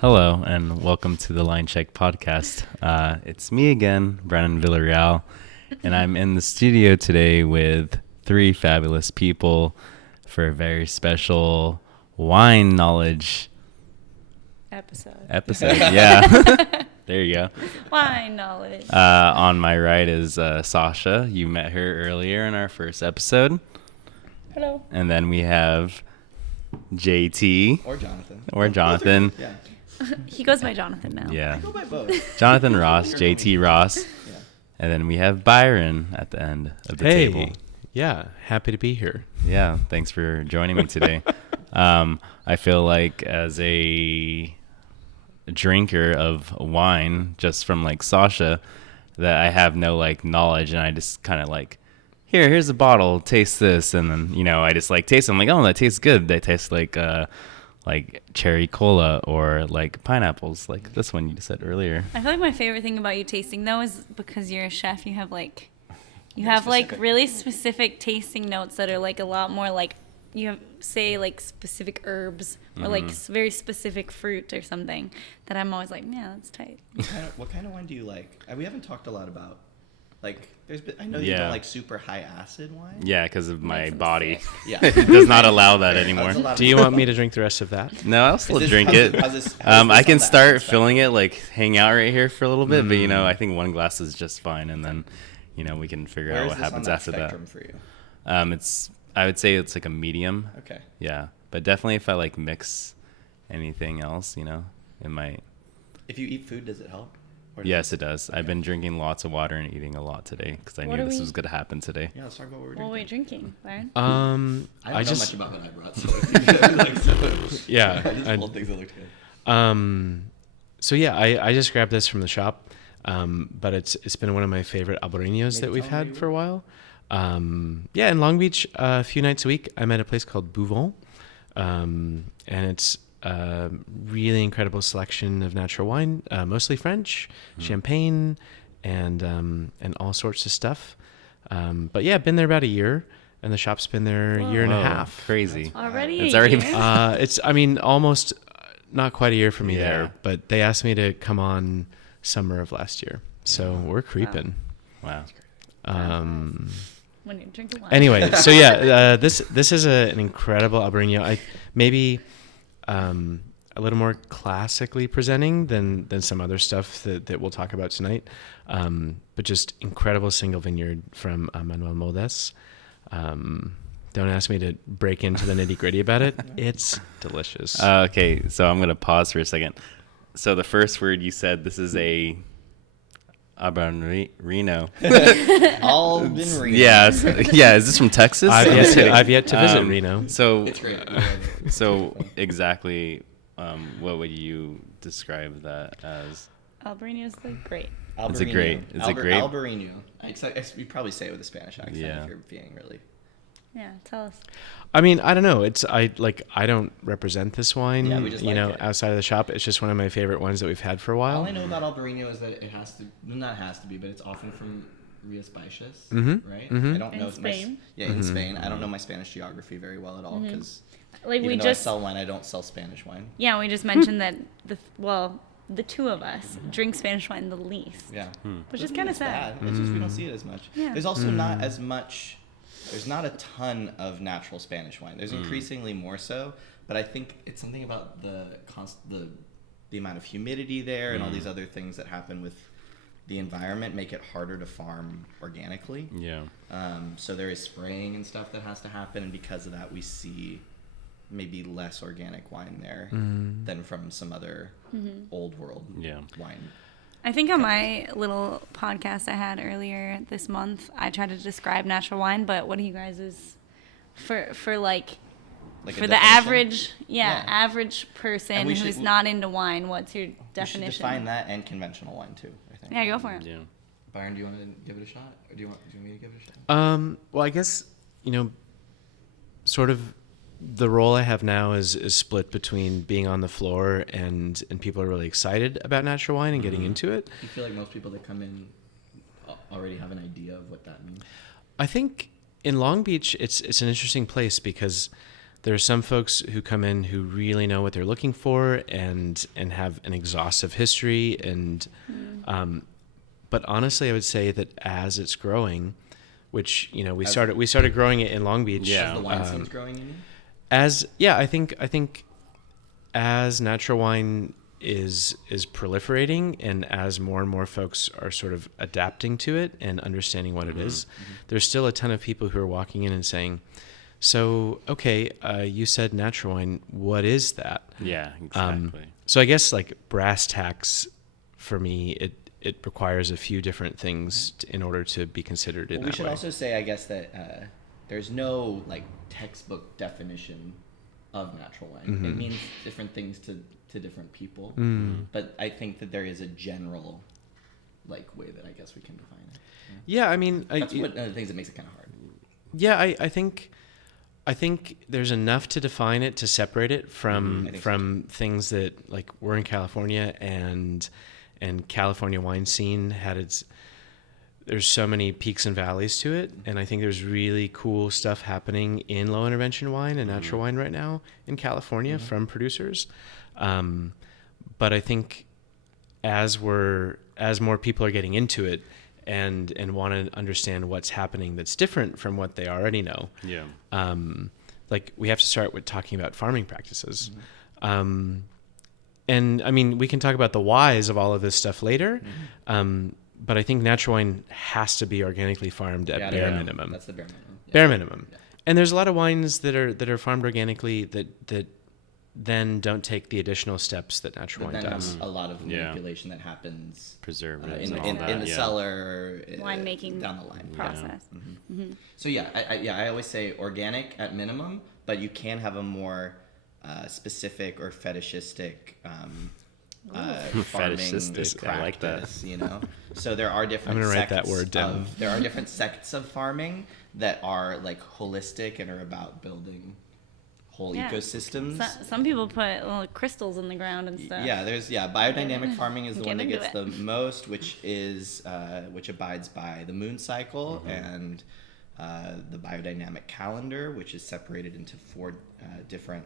Hello, and welcome to the Line Check podcast. It's me again, Brennan Villarreal, and I'm in the studio today with three fabulous people for a very special wine knowledge episode. Yeah, there you go. Wine knowledge. On my right is Sasha. You met her earlier in our first episode. Hello. And then we have JT. Or Jonathan. Yeah. He goes by Jonathan now. Yeah. I go by both. Jonathan Ross, JT Ross. Yeah. And then we have Byron at the end of the table. Yeah, happy to be here. Yeah, thanks for joining me today. I feel like as a drinker of wine, just from like Sasha, that I have no like knowledge, and I just kind of like, here's a bottle, taste this, and then I just like taste it. I'm like, oh, that tastes good. That tastes like cherry cola or like pineapples, like this one you just said earlier. I feel like my favorite thing about you tasting though is because you're a chef, you have really specific tasting notes that are like a lot more like you have say like specific herbs or like very specific fruit or something that I'm always like, yeah, that's tight. What kind of wine do you like? We haven't talked a lot about I know you don't like super high acid wine. Yeah, because of my body. Yeah. It does not allow that anymore. Do you want me to drink the rest of that? No, I'll still drink it. I can start filling it, like hang out right here for a little bit, but I think one glass is just fine, and then we can figure out what happens after that. For you? I would say it's like a medium. Okay. Yeah, but definitely if I like mix anything else, it might. If you eat food, does it help? Yes, it does. Okay. I've been drinking lots of water and eating a lot today because I knew this was going to happen today. Yeah, let's talk about what we're drinking. What are we drinking, Byron? I don't know much about what I brought, so yeah, I just pulled things that looked good. So yeah, I just grabbed this from the shop, but it's been one of my favorite albariños that we've had for a while. Yeah, in Long Beach, a few nights a week, I'm at a place called Bouvon, and it's really incredible selection of natural wine, mostly French, champagne, and all sorts of stuff. But yeah, been there about a year, and the shop's been there a year and a half. Crazy. Already? It's already. Almost not quite a year for me there, but they asked me to come on summer of last year, so we're creeping. Wow. When you're drinking wine. Anyway, so yeah, this is an incredible Albarino. Maybe a little more classically presenting than some other stuff that we'll talk about tonight, but just incredible single vineyard from Manuel Modes. Don't ask me to break into the nitty gritty about it. It's delicious. Okay, so I'm gonna pause for a second. So the first word you said, this is a Albarino. Albarino. Yes. Yeah. Is this from Texas? I've yet to visit Reno. So, It's great. so exactly, what would you describe that as? Albarino's like great. It's a great. Albarino. You probably say it with a Spanish accent Yeah. if you're being really. Yeah, tell us. I mean, I don't know. I don't represent this wine, Yeah, we just like it. outside of the shop. It's just one of my favorite wines that we've had for a while. All I know about Albarino is that it not has to be, but it's often from Rías Baixas, right? I don't know. In Spain? In Spain. I don't know my Spanish geography very well at all because Like even though I sell wine, I don't sell Spanish wine. Yeah, we just mentioned that the two of us drink Spanish wine the least. Yeah. Which is kind of sad. It's just we don't see it as much. Yeah. There's also not as much. There's not a ton of natural Spanish wine. There's increasingly more so, but I think it's something about the amount of humidity there and all these other things that happen with the environment make it harder to farm organically. Yeah. So there is spraying and stuff that has to happen, and because of that, we see maybe less organic wine there than from some other old world wine. I think on my little podcast I had earlier this month, I tried to describe natural wine, but what do you guys is for the average average person who's not into wine, what's your definition? We should define that and conventional wine too, I think. Yeah, go for it. Yeah. Byron, do you want to give it a shot, or do you want me to give it a shot? Well, I guess sort of the role I have now is split between being on the floor and people are really excited about natural wine and getting into it. Do you feel like most people that come in already have an idea of what that means? I think in Long Beach, it's an interesting place because There's some folks who come in who really know what they're looking for and have an exhaustive history. And but honestly, I would say that as it's growing, which we started growing it in Long Beach. Yeah. As the wine scene's growing, you mean? I think as natural wine is proliferating and as more and more folks are sort of adapting to it and understanding what it is, there's still a ton of people who are walking in and saying, so, okay, you said natural wine. What is that? Yeah, exactly. So I guess like brass tacks for me, it requires a few different things in order to be considered in that way. We should also say, I guess, that there's no like textbook definition of natural wine. It means different things to different people. But I think that there is a general like way that I guess we can define it. Yeah, I mean, That's one of the things that makes it kind of hard. Yeah, I think there's enough to define it, to separate it from things that like we're in California and California wine scene there's so many peaks and valleys to it. And I think there's really cool stuff happening in low intervention wine and natural wine right now in California from producers. But I think as more people are getting into it and want to understand what's happening that's different from what they already know. Yeah. Like we have to start with talking about farming practices. And I mean, we can talk about the whys of all of this stuff later. But I think natural wine has to be organically farmed at bare minimum. That's the bare minimum. Yeah. Bare minimum. Yeah. And there's a lot of wines that are farmed organically that then don't take the additional steps that natural wine does. A lot of manipulation that happens Preservatives in the cellar, winemaking down the line process. So I always say organic at minimum, but you can have a more specific or fetishistic farming Fetishistic, I like that. practice. So there are different. I'm gonna write that word down. There are different sects of farming that are like holistic and are about building whole ecosystems. Some people put little crystals in the ground and stuff. Yeah, biodynamic farming is the one that into gets it. the most, which abides by the moon cycle and the biodynamic calendar, which is separated into 4 different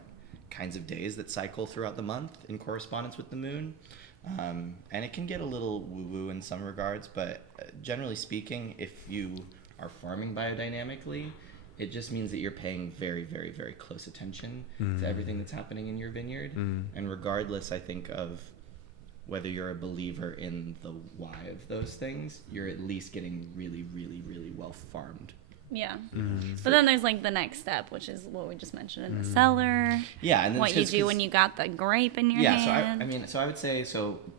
kinds of days that cycle throughout the month in correspondence with the moon. And it can get a little woo-woo in some regards, but generally speaking, if you are farming biodynamically, it just means that you're paying very, very, very close attention to everything that's happening in your vineyard. And regardless, I think, of whether you're a believer in the why of those things, you're at least getting really, really, really well farmed. Yeah. But then there's like the next step, which is what we just mentioned in the cellar. Yeah, and then what you do when you got the grape in your hand. So I would say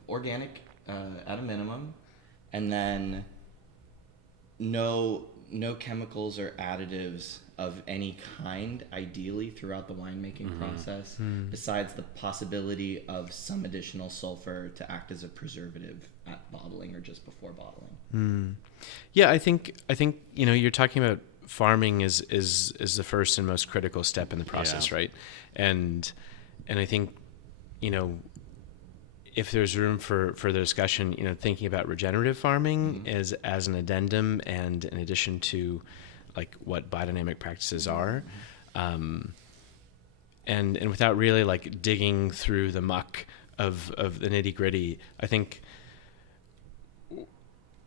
organic at a minimum, and then no chemicals or additives of any kind, ideally, throughout the winemaking process, besides the possibility of some additional sulfur to act as a preservative at bottling or just before bottling. Yeah, I think you're talking about farming is the first and most critical step in the process, right? And I think if there's room for further discussion, thinking about regenerative farming as an addendum and in addition to like what biodynamic practices are, and without really like digging through the muck of the nitty gritty, I think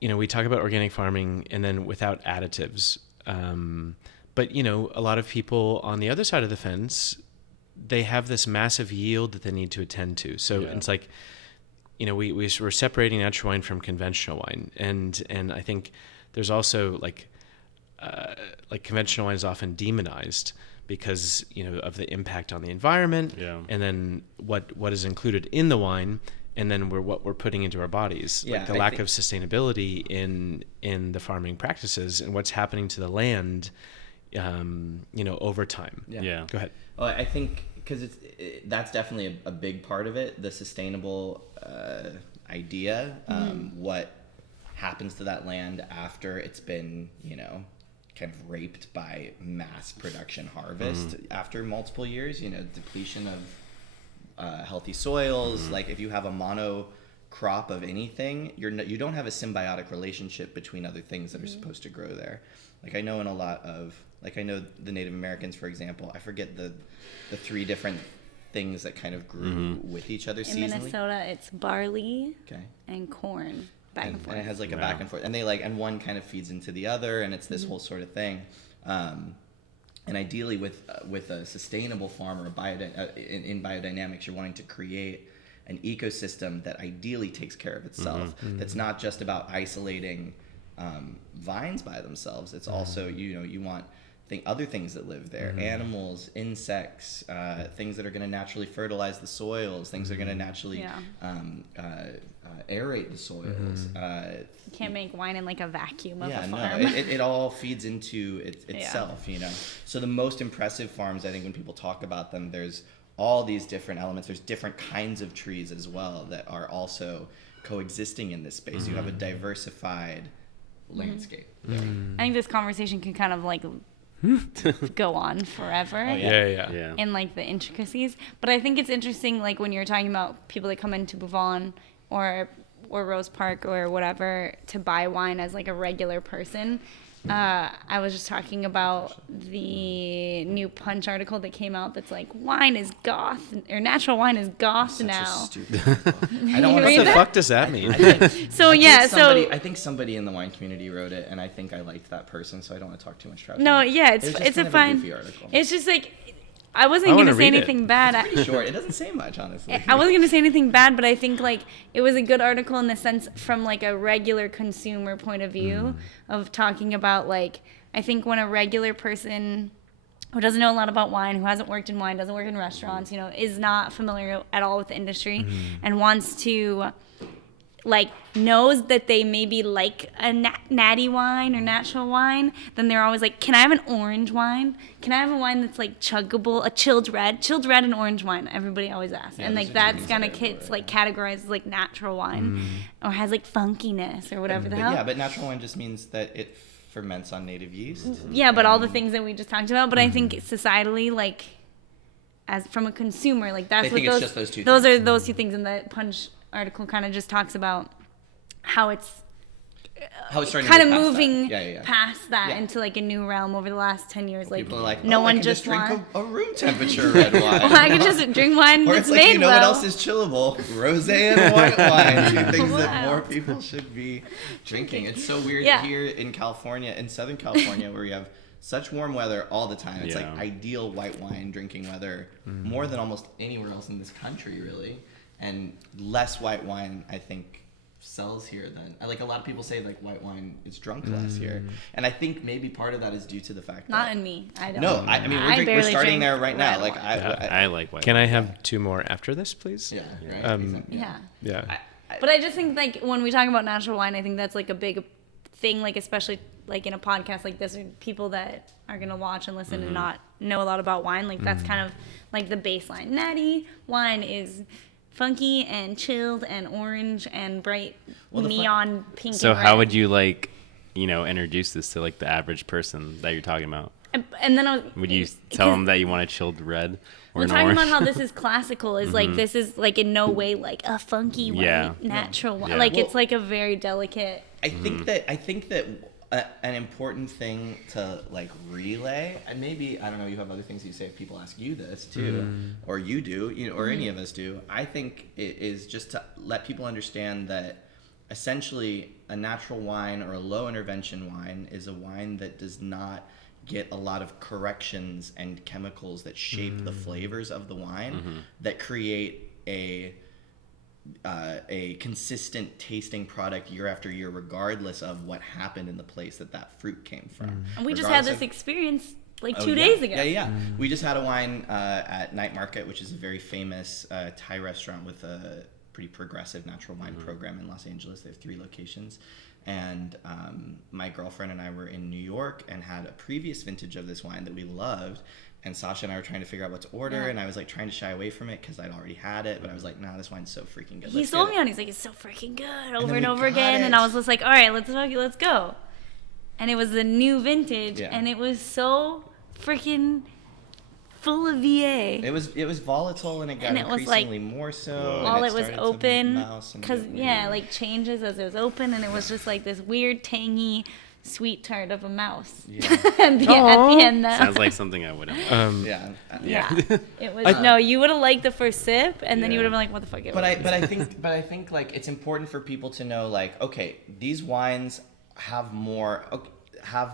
we talk about organic farming and then without additives, but a lot of people on the other side of the fence, they have this massive yield that they need to attend to. So it's like, we're separating natural wine from conventional wine, and I think there's also like conventional wine is often demonized because of the impact on the environment, and then what is included in the wine, and then what we're putting into our bodies, like the lack of sustainability in the farming practices and what's happening to the land, over time. Yeah. Go ahead. Well, I think because that's definitely a big part of it, the sustainable idea, what happens to that land after it's been, kind of raped by mass production harvest after multiple years, depletion of healthy soils. Like if you have a mono crop of anything, you don't have a symbiotic relationship between other things that are supposed to grow there. Like I know in a lot of Like I know the Native Americans, for example, I forget the 3 different things that kind of grew with each other seasonally. In Minnesota, it's barley Okay. and corn. Back and forth. And it has like a back and forth, and and one kind of feeds into the other, and it's this whole sort of thing. And ideally, with a sustainable farm or in biodynamics, you're wanting to create an ecosystem that ideally takes care of itself. That's not just about isolating vines by themselves. It's also you want other things that live there, animals, insects, things that are going to naturally fertilize the soils, things that are going to naturally aerate the soils. You can't make wine in like a vacuum of a farm. It all feeds into itself, So the most impressive farms, I think, when people talk about them, there's all these different elements. There's different kinds of trees as well that are also coexisting in this space. You have a diversified landscape. I think this conversation can kind of like go on forever. In like the intricacies, but I think it's interesting, like when you're talking about people that come into Bouvon or Rose Park or whatever to buy wine as like a regular person. I was just talking about the new Punch article that came out that's like wine is goth, or natural wine is goth now. I don't want What the fuck does that mean? I think somebody in the wine community wrote it, and I think I liked that person, so I don't want to talk too much trash. No, it's a fine. Goofy article. It's just like I wasn't going to say anything bad. It's pretty short. It doesn't say much, honestly. I wasn't going to say anything bad, but I think like it was a good article in the sense from like a regular consumer point of view of talking about like, I think when a regular person who doesn't know a lot about wine, who hasn't worked in wine, doesn't work in restaurants, is not familiar at all with the industry and wants to like knows that they maybe like a natty wine or natural wine, then they're always like, can I have an orange wine? Can I have a wine that's like chuggable, a chilled red and orange wine? Everybody always asks. And like that's kind of gets like categorized as like natural wine or has like funkiness or whatever the hell. Yeah, but natural wine just means that it ferments on native yeast. Yeah, but all the things that we just talked about. But I think societally, like as from a consumer, like that's what those are those 2 things in the Punch article kind of just talks about how it's kind of moving past that into like a new realm over the last 10 years. Like, people are like, no one I can just drink a room temperature red wine. Well, I can just drink wine or that's it's like, made what else is chillable? Rosé and white wine. 2 things that more people should be drinking. It's so weird here in California, in Southern California, where we have such warm weather all the time. It's like ideal white wine drinking weather more than almost anywhere else in this country, really. And less white wine, I think, sells here than like a lot of people say like white wine is drunk less here, and I think maybe part of that is due to the fact not in me. I don't. No, I mean we're starting there right now. Like I like white. Can I have 2 more after this, please? Yeah. Right. Yeah. But I just think like when we talk about natural wine, I think that's like a big thing, like especially like in a podcast like this, or people that are gonna watch and listen and not know a lot about wine. Like that's kind of like the baseline. Natty wine is funky and chilled and orange and bright neon pink. So and red. how would you like, introduce this to like the average person that you're talking about? And then would you tell them that you want a chilled red or an talking orange? about how this is classical is like this is like in no way like a funky white natural wine. Like it's like a very delicate. I think that an important thing to like relay, and maybe I don't know, you have other things you say if people ask you this too, or you do, or any of us do. I think it is just to let people understand that essentially a natural wine or a low intervention wine is a wine that does not get a lot of corrections and chemicals that shape the flavors of the wine that create a consistent tasting product year after year, regardless of what happened in the place that fruit came from. And we just had this experience like 2 days ago. Yeah. We just had a wine at Night Market, which is a very famous Thai restaurant with a pretty progressive natural wine program in Los Angeles. They have 3 locations. And my girlfriend and I were in New York and had a previous vintage of this wine that we loved. And Sasha and I were trying to figure out what to order, and I was like trying to shy away from it because I'd already had it, but I was like, nah, this wine's so freaking good. He sold me on it. He's like, it's so freaking good, over and over again. And I was just like, all right, let's go. And it was the new vintage, and it was so freaking full of VA. It was volatile, and it got increasingly more so. While it was open, because like changes as it was open, and it was just like this weird tangy sweet tart of a mouse. Yeah. at the end, though. Sounds like something I wouldn't like. Yeah. Yeah, it was. No, you would have liked the first sip, and then you Yeah. would have been like, "What the fuck?" But I think like it's important for people to know, like, okay, these wines have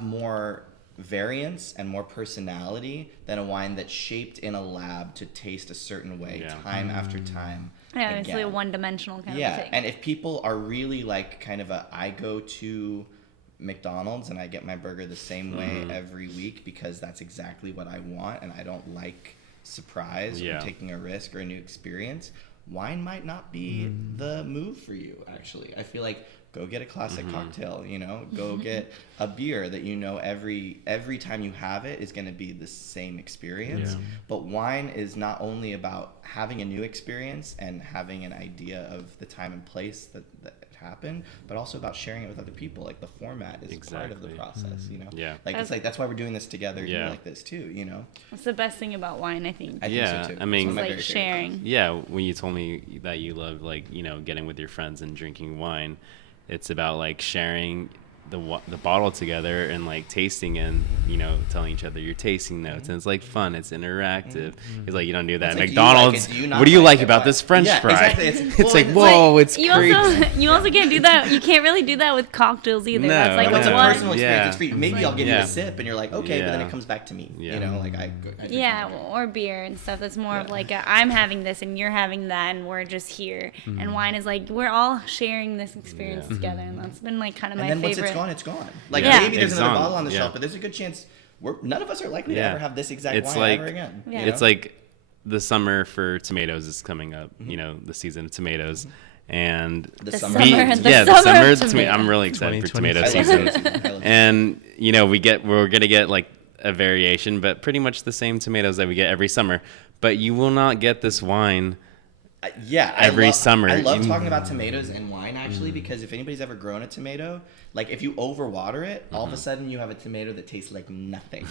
more variance and more personality than a wine that's shaped in a lab to taste a certain way Yeah. time after time. Yeah, it's like a again. one-dimensional kind of Yeah, thing. and if people are really like kind of I go to McDonald's and I get my burger the same way every week because that's exactly what I want, and I don't like surprise Yeah. or taking a risk or a new experience, wine might not be the move for you. Actually, I feel like go get a classic cocktail, go get a beer that every time you have it is going to be the same experience. Yeah. But wine is not only about having a new experience and having an idea of the time and place that it happened, but also about sharing it with other people. Like the format is part of the Exactly. process, Yeah. Like it's like that's why we're doing this together here Yeah. like this too, That's the best thing about wine, I think. I think Yeah, so too. I mean- It's one of my Like very favorite sharing. things. Yeah, when you told me that you love getting with your friends and drinking wine, it's about like sharing the bottle together and like tasting and telling each other your tasting notes, and it's like fun, it's interactive. It's like you don't do that It's at like, do you like McDonald's. it? Do you not What do you like like it? about Why? this French Yeah, fry? exactly. It's like, It's whoa, it's you crazy. also can't do that. You can't really do that with cocktails either. No, That's like But it's a one. personal experience. Yeah. It's for you. Maybe I'll give you Yeah. a sip, and you're like, okay, but then Yeah. it comes back to me. Yeah. Like I drink Yeah, it. or beer and stuff. That's more of Yeah. like I'm having this and you're having that, and we're just here. And wine is like we're all sharing this experience together, and that's been like kind of And my then once favorite. it's gone, it's gone. Like Yeah. maybe there's It's another gone. bottle on the Yeah. shelf, but there's a good chance none of us are likely to Yeah. ever have this exact It's wine like- ever again. Yeah. you It's know? like the summer for tomatoes is coming up. The season of tomatoes, and the The summer. summer- we- the yeah, summer the summer. of of tomato. I'm really excited for 2020. tomato I love season. tomatoes. I love And we're gonna get like a variation, but pretty much the same tomatoes that we get every summer. But you will not get this wine. Yeah, Every summer. I love talking about tomatoes and wine actually because if anybody's ever grown a tomato, like if you overwater it, all of a sudden you have a tomato that tastes like nothing.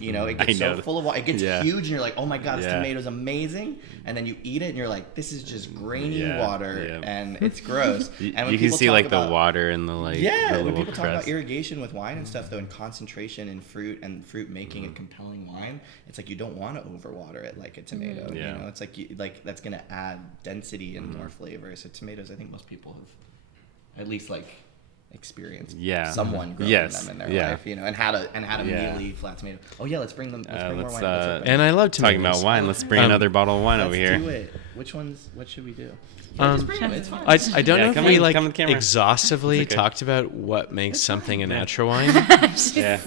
It gets know. so full of water. It gets Yeah. huge, and you're like, "Oh my god, this Yeah. tomato's amazing!" And then you eat it, and you're like, "This is just grainy Yeah, water, yeah. and it's gross." You And when can people see talk like about- the water and the like. Yeah, the when little people talk about crust. irrigation with wine and stuff, though, and concentration in fruit and fruit making a compelling wine, it's like you don't want to overwater it like a tomato. Yeah. It's like that's gonna add density and more flavor. So tomatoes, I think most people have at least like experienced Yeah. someone growing Yes. them in their Yeah. life, and had a Yeah. mealy flat tomato. Oh yeah, let's bring them. Let's bring more let's, wine. Let's open And I love tomatoes. Talking about wine, let's bring Um, another bottle of wine Let's over here. do it. Which ones? What should we do? Um, Just bring them. It's fine. I don't Yeah, know if come we in- like come in the camera. exhaustively It's okay. talked about what makes something a natural wine. Yeah.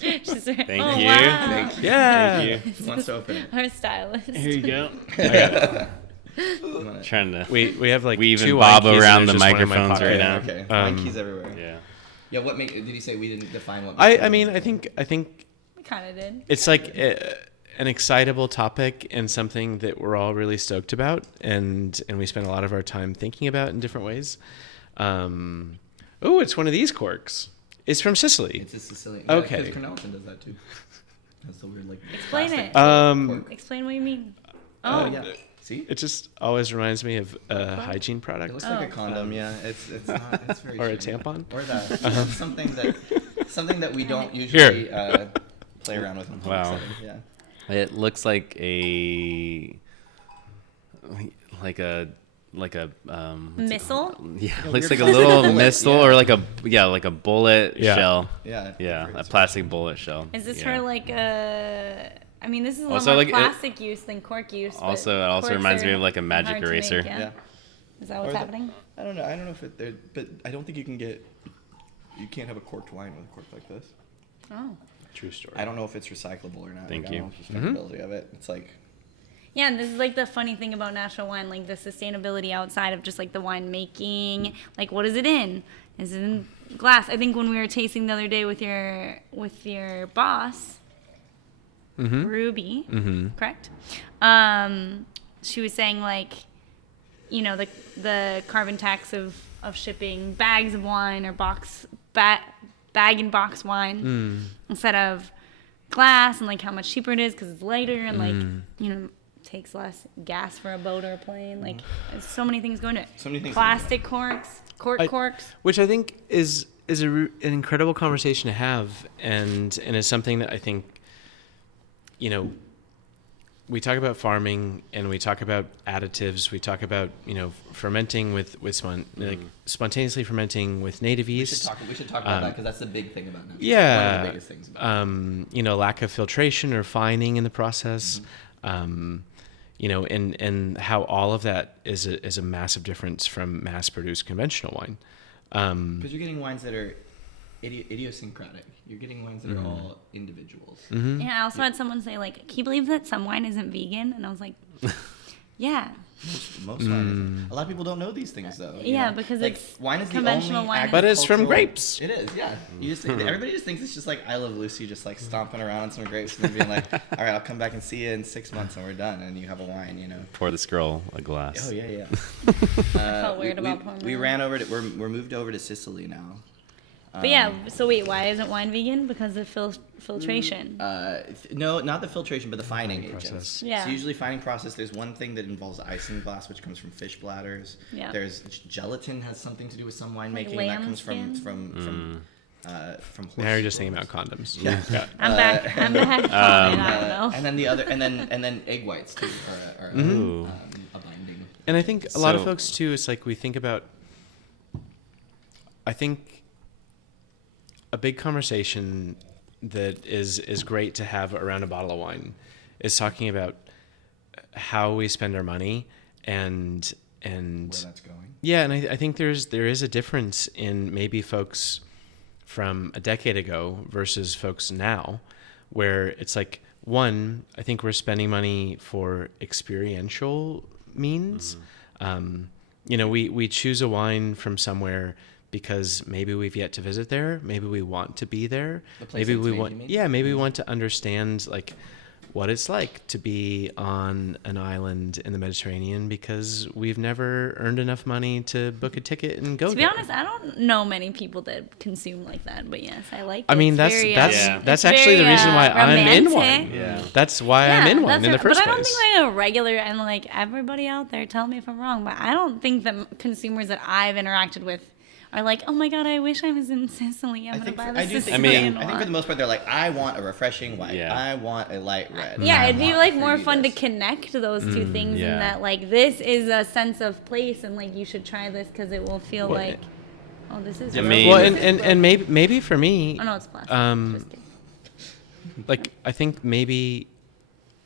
She's like, Thank oh, you. Wow. Thank you. Yeah. Thank you. Who wants to open it? Our stylist. Here you go. You wanna- Trying to. We have like Weave and two bob wine keys around and the there's just one in my microphones pocket. right now. Okay. Um, Wine keys everywhere. Yeah. Yeah. Did he say we didn't define what? I mean, I think We kind of did. it's like an excitable topic and something that we're all really stoked about, and we spend a lot of our time thinking about in different ways. It's one of these corks. It's from Sicily. It's a Sicilian. Okay. Because Cornelian does that too. That's the weird like. Explain plastic it. Um, cork. Explain what you mean. Oh Oh, yeah. See. It just always reminds me of a hygiene It product looks like a Oh. condom. Yeah. It's not. It's very. or a strange. tampon. Or that. Something that we don't usually play around with. In public Wow. setting. Yeah. It looks like a what's it Missile? called? Yeah, Like a it looks weird like a plastic little bullet, missile yeah. or like a bullet Yeah. shell. Yeah. Yeah, Very a strange. plastic bullet shell. Is this Yeah. her like a? I mean, this is a lot Also, more like, it- plastic use than cork use. but Also, it also corks reminds me are of like a magic hard to make, eraser. yeah? Yeah. Is that what's Or the- happening? I don't know. I don't know if it there, but I don't think you can get. You can't have a corked wine with a cork like this. Oh. True story. I don't know if it's recyclable or not. Thank like, I you. don't know if there's sustainability of it. It's like. Yeah, and this is like the funny thing about natural wine, like the sustainability outside of just like the wine making. Like, what is it in? Is it in glass? I think when we were tasting the other day with your boss, Ruby, correct? She was saying like, the carbon tax of shipping bags of wine or bag and box wine instead of glass, and like how much cheaper it is because it's lighter and like takes less gas for a boat or a plane. Like there's so many things going to it. So many things. Plastic corks, I- corks. Which I think is an incredible conversation to have, and is something that I think, you know, we talk about farming and we talk about additives. We talk about, you know, fermenting with like spontaneously fermenting with native yeast. We should talk about that, because that's the big thing about natural. Yeah. One of the biggest things about it. You know, lack of filtration or fining in the process. You know, and how all of that is a massive difference from mass-produced conventional wine. Because you're getting wines that are idiosyncratic. You're getting wines that are all individuals. Yeah, I also had someone say, like, can you believe that some wine isn't vegan? And I was like, yeah. Most wine isn't. A lot of people don't know these things, though. you Yeah, know? because like, it's wine is conventional the only wine. But it's from agricultural- grapes. It is, yeah. You just everybody just thinks it's just like I Love Lucy, just like stomping around on some grapes and then being like, all right, I'll come back and see you in 6 months and we're done, and you have a wine, you know. Pour this girl a glass. Oh yeah. I felt weird about pouring we mine. ran over to we're moved over to Sicily now. But yeah, so wait, why isn't wine vegan? Because of filtration. No, not the filtration, but the fining process. agents. Yeah. So usually fining process, there's one thing that involves isinglass, which comes from fish bladders. Yeah. There's gelatin has something to do with some winemaking, Like and that lamb comes from skin? horse Now you're just stool. thinking about condoms. Yeah. I'm back. I'm back. I don't know. And then the other, and then egg whites too are Ooh. a binding. And I think a lot of So- folks too, it's like we think about, I think a big conversation that is great to have around a bottle of wine is talking about how we spend our money and Where that's going. yeah, and I think there is a difference in maybe folks from a decade ago versus folks now, where it's like, one, I think we're spending money for experiential means. You know, we choose a wine from somewhere because maybe we've yet to visit there, maybe we want to be there, The place maybe that it's we made, want, you mean? yeah, maybe we want to understand like what it's like to be on an island in the Mediterranean because we've never earned enough money to book a ticket and go To be there. honest, I don't know many people that consume like that, but yes, I like it. I mean, It's that's very, Yeah. that's it's actually the very, reason why I'm in romantic. wine. Yeah. That's why I'm in wine that's in the it. first But I don't place. think like a regular, and like everybody out there, tell me if I'm wrong, but I don't think that consumers that I've interacted with are like, oh my god, I wish I was in Sicily. I'm gonna buy I this do think. Sicilian I think for the most part, they're like, I want a refreshing white. Yeah. I want a light red. Yeah, I it'd be want like a more creamy fun to this. connect those two things, yeah. and that like this is a sense of place, and like you should try this because it will feel Well, like, oh, this is. I real. mean- Well, This is and real. maybe for me, Oh no, it's plastic. Just kidding. like I think maybe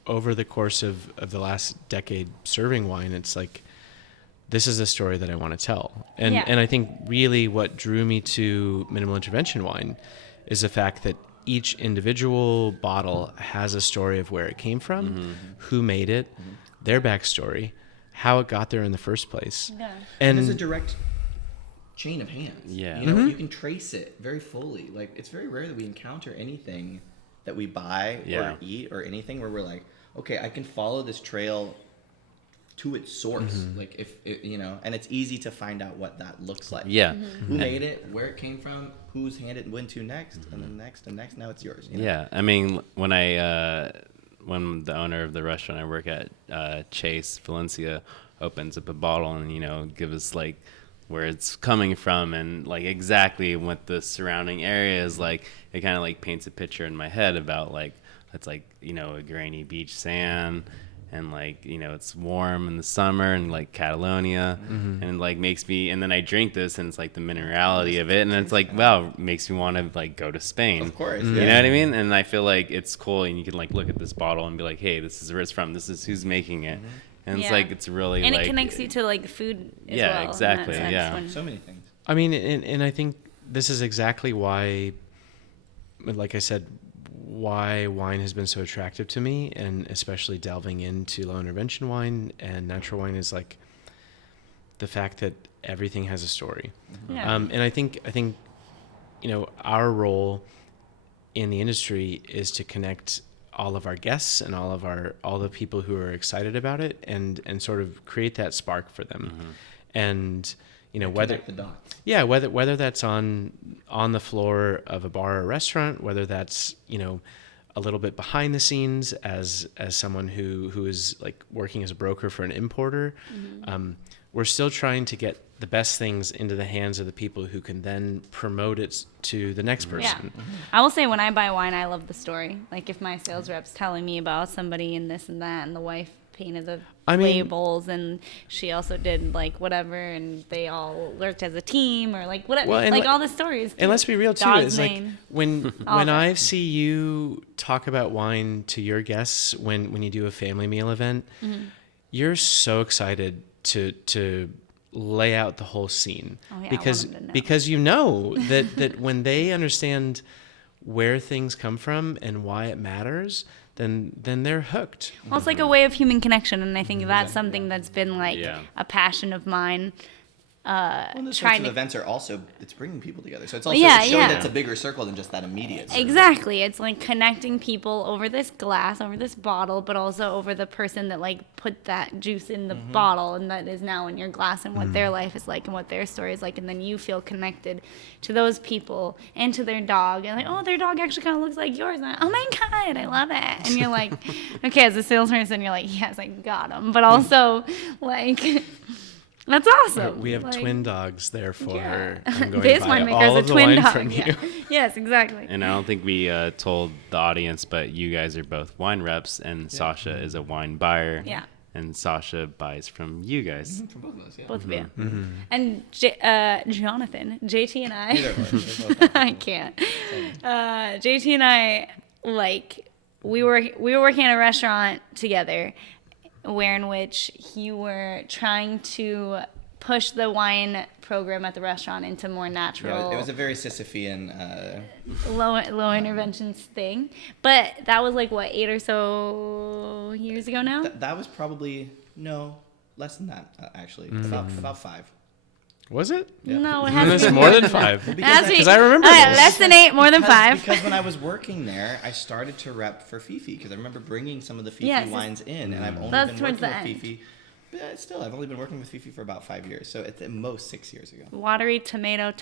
over the course of the last decade serving wine, it's like this is a story that I want to tell. And Yeah. and I think really what drew me to minimal intervention wine is the fact that each individual bottle has a story of where it came from, who made it, their backstory, how it got there in the first place. Yeah. And there's And a direct chain of hands. Yeah. You know, you can trace it very fully. Like, it's very rare that we encounter anything that we buy Yeah. or eat or anything where we're like, okay, I can follow this trail to its source. Like, if it, you know, and it's easy to find out what that looks like. Yeah. Who made it, where it came from, whose hand it went to next, and then next and next. Now it's yours. You know? Yeah, I mean, when when the owner of the restaurant I work at, Chase Valencia, opens up a bottle and gives us like where it's coming from and like exactly what the surrounding area is like, it kind of like paints a picture in my head about like it's like a grainy beach sand. And like it's warm in the summer and like Catalonia, and it like makes me. And then I drink this, and it's like the minerality of it, and it's like wow, makes me want to like go to Spain. Of course, You know what I mean? And I feel like it's cool, and you can like look at this bottle and be like, hey, this is where it's from. This is who's making it, and it's Yeah. like it's really And like it connects you to like the food as Yeah, well. in that exactly, sense yeah. when- So many things. I mean, and I think this is exactly why, like I said, why wine has been so attractive to me, and especially delving into low intervention wine and natural wine is like the fact that everything has a story. Yeah. And I think our role in the industry is to connect all of our guests and all the people who are excited about it and sort of create that spark for them. And whether Connect the dots. yeah, whether that's on the floor of a bar or restaurant, whether that's a little bit behind the scenes as someone who is like working as a broker for an importer, we're still trying to get the best things into the hands of the people who can then promote it to the next person. Yeah. I will say when I buy wine, I love the story. Like if my sales rep's telling me about somebody and this and that, and the wife painted the labels, and she also did like whatever, and they all worked as a team, or like whatever, like all the stories. And let's be real too. Dog's It's like name. when I see you talk about wine to your guests when you do a family meal event, you're so excited to lay out the whole scene. Oh, yeah, because you know that when they understand where things come from and why it matters, then they're hooked. Well, it's like a way of human connection, and I think that's something that's been like a passion of mine. The sorts of events are also, it's bringing people together. So it's also Yeah, a show yeah. that's a bigger circle than just that immediate circle. Exactly. It's like connecting people over this glass, over this bottle, but also over the person that like put that juice in the bottle and that is now in your glass, and what their life is like and what their story is like. And then you feel connected to those people and to their dog. And like, oh, their dog actually kind of looks like yours. And oh my God, I love it. And you're like, okay, as a salesperson, you're like, yes, I got him. But also like... That's awesome. We have twin dogs, therefore I'm going this to buy winemaker all is of a the twin wine dog. from you. Yeah. Yes, exactly. And I don't think we told the audience, but you guys are both wine reps, and Sasha is a wine buyer. Yeah. And Sasha buys from you guys. From both of us, yeah. Both of you. Mm-hmm. And Jonathan, JT and I. Either one. They're both I can't. JT and I, like, we were working at a restaurant together, where in which you were trying to push the wine program at the restaurant into more natural. Yeah, it was a very Sisyphean. Low interventions thing, but that was like what, 8 or so years ago now. That was probably less than that actually. About 5. Was it? Yeah. No, it has to It's be more than 5. Because I remember this. less than 8, more than 5. Because when I was working there, I started to rep for Fifi because I remember bringing some of the Fifi wines in, and I've only That's been towards working the with end. Fifi. But still, I've only been working with Fifi for about 5 years, so at the most 6 years ago. Watery tomato.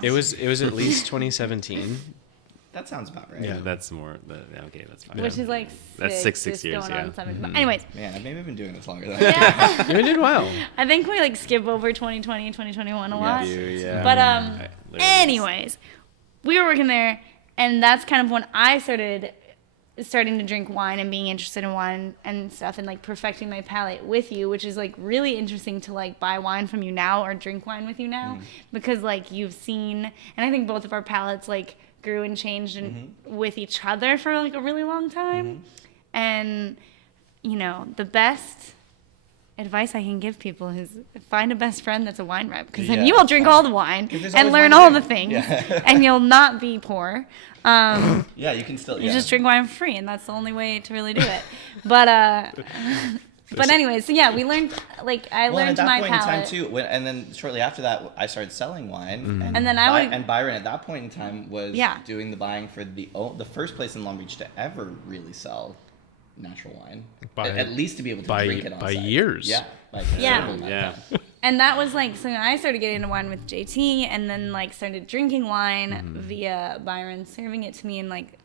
It was at least 2017. That sounds about right. Yeah. That's more. Okay, that's fine. Which is like That's six years, going yeah. on 7. But anyways, Man, I've maybe been doing this longer than yeah. You did well. I think we like skip over 2020, 2021 a lot. Yeah. But literally. anyways, we were working there, and that's kind of when I starting to drink wine and being interested in wine and stuff, and like perfecting my palate with you, which is like really interesting to like buy wine from you now or drink wine with you now, because like you've seen, and I think both of our palates like grew and changed with each other for like a really long time. And you know, the best advice I can give people is find a best friend that's a wine rep, because then you will drink all the wine there's and always learn wine all to the drink. things, Yeah. and you'll not be poor. Yeah, you can still. You just drink wine for free, and that's the only way to really do it. But but anyways, so yeah, we learned, like, I Well, learned at that my point in time palate. too, and then shortly after that, I started selling wine, And then I would- and Byron at that point in time was Yeah. doing the buying for the first place in Long Beach to ever really sell natural wine, at least to be able to drink it on by site. years. Yeah, like Yeah. several months. Yeah. And that was like, so I started getting into wine with JT, and then like started drinking wine via Byron serving it to me, and like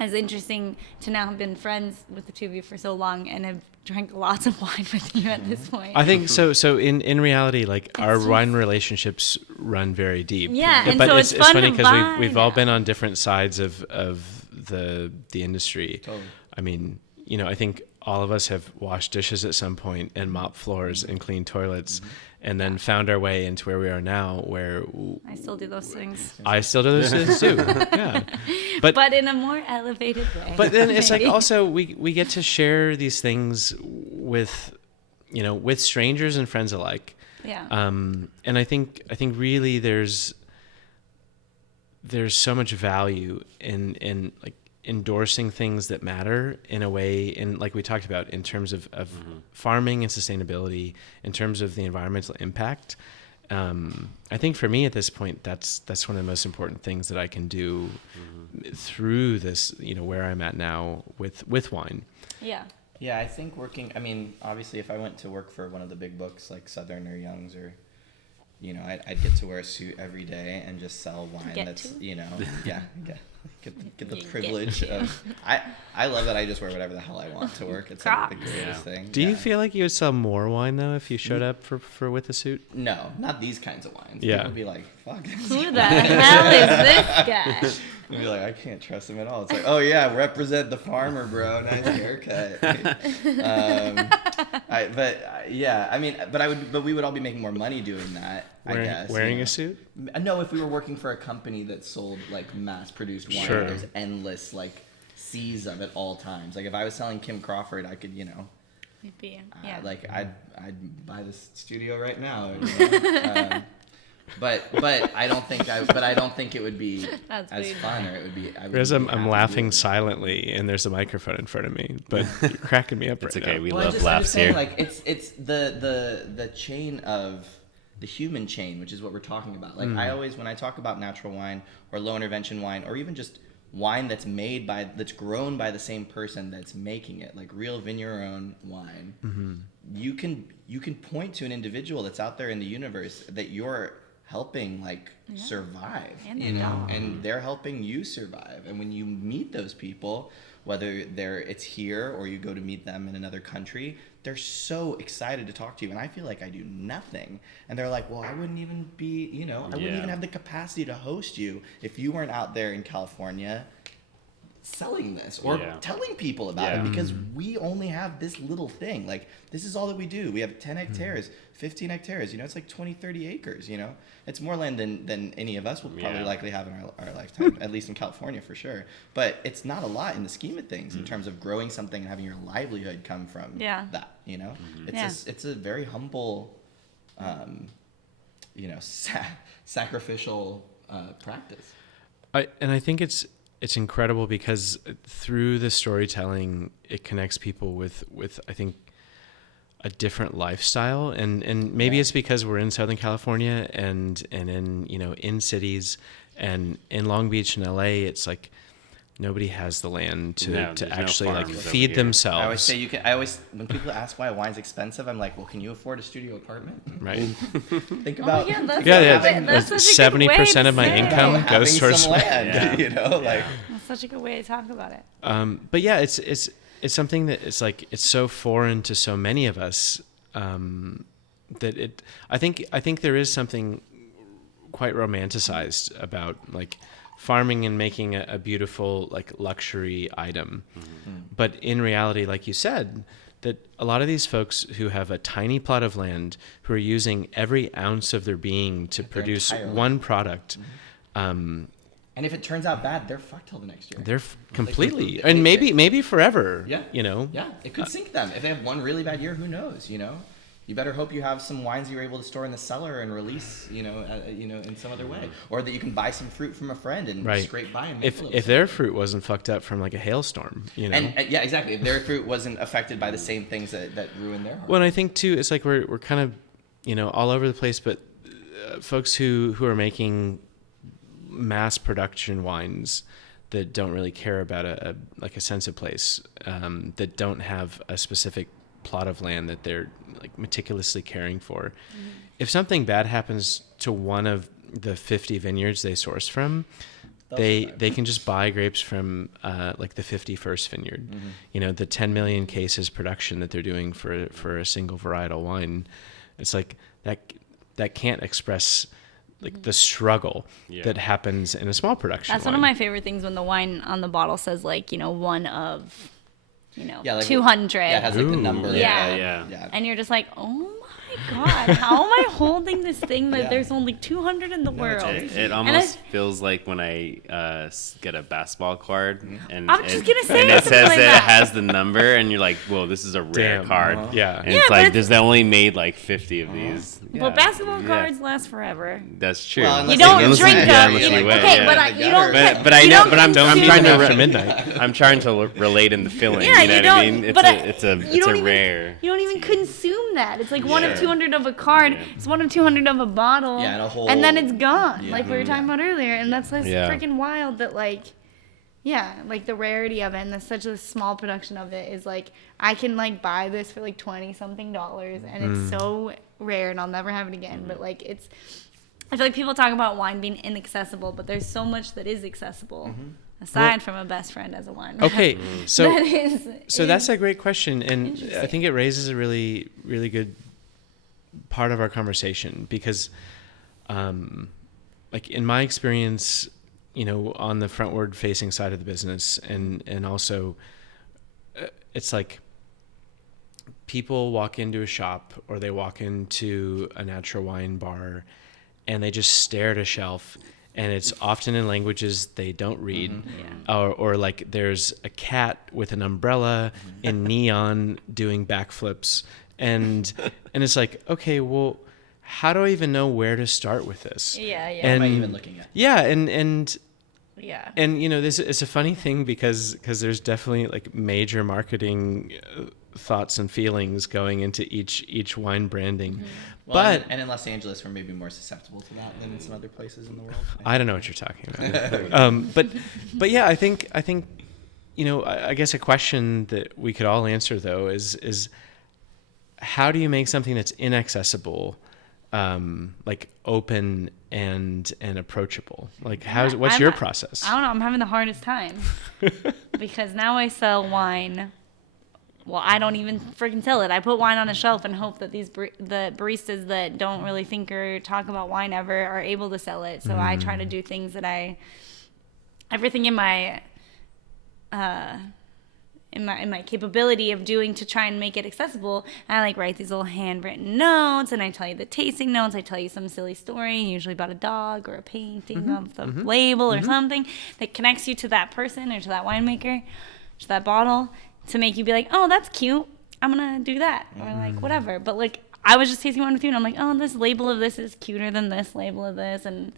it's interesting to now have been friends with the two of you for so long and have drank lots of wine with you at this point. I think so. So in reality, like our wine relationships run very deep. Yeah, and but so it's it's fun funny to because buy we've all now. been on different sides of the industry. Totally. I mean, you know, I think all of us have washed dishes at some point and mopped floors and cleaned toilets, and then found our way into where we are now, where I still do those things, I still do this too. Yeah, but in a more elevated way. but then it's like maybe. also we get to share these things with, you know, with strangers and friends alike. Yeah. And I think really there's so much value in like endorsing things that matter in a way, and like we talked about in terms of farming and sustainability, in terms of the environmental impact. I think for me at this point, that's one of the most important things that I can do through this, you know, where I'm at now with wine. Yeah. Yeah, I think working. I mean, obviously, if I went to work for one of the big books like Southern or Young's, or I'd get to wear a suit every day and just sell wine. Get that's to? yeah. get the privilege of. I love that I just wear whatever the hell I want to work. It's like the greatest thing. Do you feel like you would sell more wine though if you showed up for with a suit? No, not these kinds of wines. Yeah. People would be like, "Fuck, Who the hell is this guy? I'd be like, I can't trust him at all. It's like, oh yeah, represent the farmer, bro. Nice haircut. But we would all be making more money doing that. I guess wearing a suit? No, if we were working for a company that sold like mass-produced wine, Sure. there's endless like seas of at all times. Like if I was selling Kim Crawford, I could, Maybe, yeah. like I'd buy this studio right now. But I don't think it would be as fun, or it would be. Whereas I'm laughing silently, and there's a microphone in front of me, but you're cracking me up right now. It's okay. We Well, love laughs here. Like it's the chain of the human chain, which is what we're talking about. Like I always, when I talk about natural wine or low intervention wine, or even just wine that's that's grown by the same person that's making it, like real vineyard-owned wine, you can point to an individual that's out there in the universe that you're helping survive, And and they're helping you survive. And when you meet those people, whether it's here or you go to meet them in another country, they're so excited to talk to you. And I feel like I do nothing, and they're like, well, I wouldn't even be, I wouldn't even have the capacity to host you if you weren't out there in California selling this or telling people about it, because we only have this little thing. Like, this is all that we do. We have 10 hectares, 15 hectares, it's like 20, 30 acres, it's more land than any of us will probably likely have in our lifetime, at least in California for sure. But it's not a lot in the scheme of things in terms of growing something and having your livelihood come from that, it's a very humble, sacrificial practice. I think it's incredible because through the storytelling, it connects people with I think a different lifestyle, and maybe it's because we're in Southern California and in in cities, and in Long Beach and LA, it's like nobody has the land to actually feed themselves. I always say I always, when people ask why wine's expensive, I'm like, well, can you afford a studio apartment? Right. Think about that's 70% of my income goes towards some land. That's such a good way to talk about it. But yeah, it's something that it's so foreign to so many of us, that I think there is something quite romanticized about farming and making a beautiful luxury item. But in reality, like you said, that a lot of these folks who have a tiny plot of land, who are using every ounce of their being to produce one product, and if it turns out bad, they're fucked till the next year. They're completely, and maybe forever. Yeah. Yeah, it could sink them if they have one really bad year. Who knows? You better hope you have some wines you're able to store in the cellar and release, in some other way, or that you can buy some fruit from a friend and scrape by and make if their fruit wasn't fucked up from a hailstorm, And yeah, exactly. If their fruit wasn't affected by the same things that ruin their heart. Well, and I think too, it's we're kind of all over the place, but folks who are making mass production wines that don't really care about a sense of place, that don't have a specific plot of land that they're meticulously caring for. If something bad happens to one of the 50 vineyards they source from, they can just buy grapes from the 51st vineyard. The 10 million cases production that they're doing for a single varietal wine. It's that can't express the struggle that happens in a small production. That's wine. one of my favorite things, when the wine on the bottle says one of 200. Yeah, it has the number. Yeah. And you're just like, oh my God, how am I holding this thing that there's only 200 in the world? It almost feels like when I get a basketball card, and I'm just gonna say and it says like that that. it has the number, and you're like, well, this is a rare card. Yeah. And it's they only made 50 of these. But basketball cards last forever. That's true. Well, You don't drink them. unless you win, Okay, but you don't. But I know. But I'm trying to after midnight. I'm trying to relate in the feeling. Yeah, you know you what don't. I mean? But It's a rare. You don't even consume that. It's one of 200 of a card. It's one of 200 of a bottle. Yeah, and a whole. And then it's gone, Yeah. like we were talking about earlier. And that's Yeah. freaking wild that the rarity of it and such a small production of it is I can buy this for $20-something, and it's so rare and I'll never have it again. But I feel like people talk about wine being inaccessible, but there's so much that is accessible. aside from a best friend as a wine. Okay, so that that's a great question, and I interesting. think it raises a really, really good part of our conversation because, like in my experience, on the frontward facing side of the business, and also, it's like people walk into a shop or they walk into a natural wine bar, and they just stare at a shelf. And it's often in languages they don't read, or like there's a cat with an umbrella in neon doing backflips, and it's like, okay, well, how do I even know where to start with this? Yeah. What And am I even looking at? yeah, and Yeah. and this it's a funny thing because there's definitely like major marketing thoughts and feelings going into each wine branding. Well, But and in Los Angeles, we're maybe more susceptible to that than in some other places in the world. I don't know what you're talking about. But yeah, I think I guess a question that we could all answer though is how do you make something that's inaccessible, like open and approachable? Like what's your process? I don't know. I'm having the hardest time because now I sell wine. Well, I don't even freaking sell it. I put wine on a shelf and hope that the baristas that don't really think or talk about wine ever are able to sell it. So I try to do things that everything in my capability of doing to try and make it accessible. I like write these little handwritten notes, and I tell you the tasting notes. I tell you some silly story, usually about a dog or a painting of the label or something that connects you to that person or to that winemaker, to that bottle, to make you be like, oh, that's cute, I'm gonna do that, or like whatever. But like I was just tasting wine with you, and I'm like, oh, this label of this is cuter than this label of this, and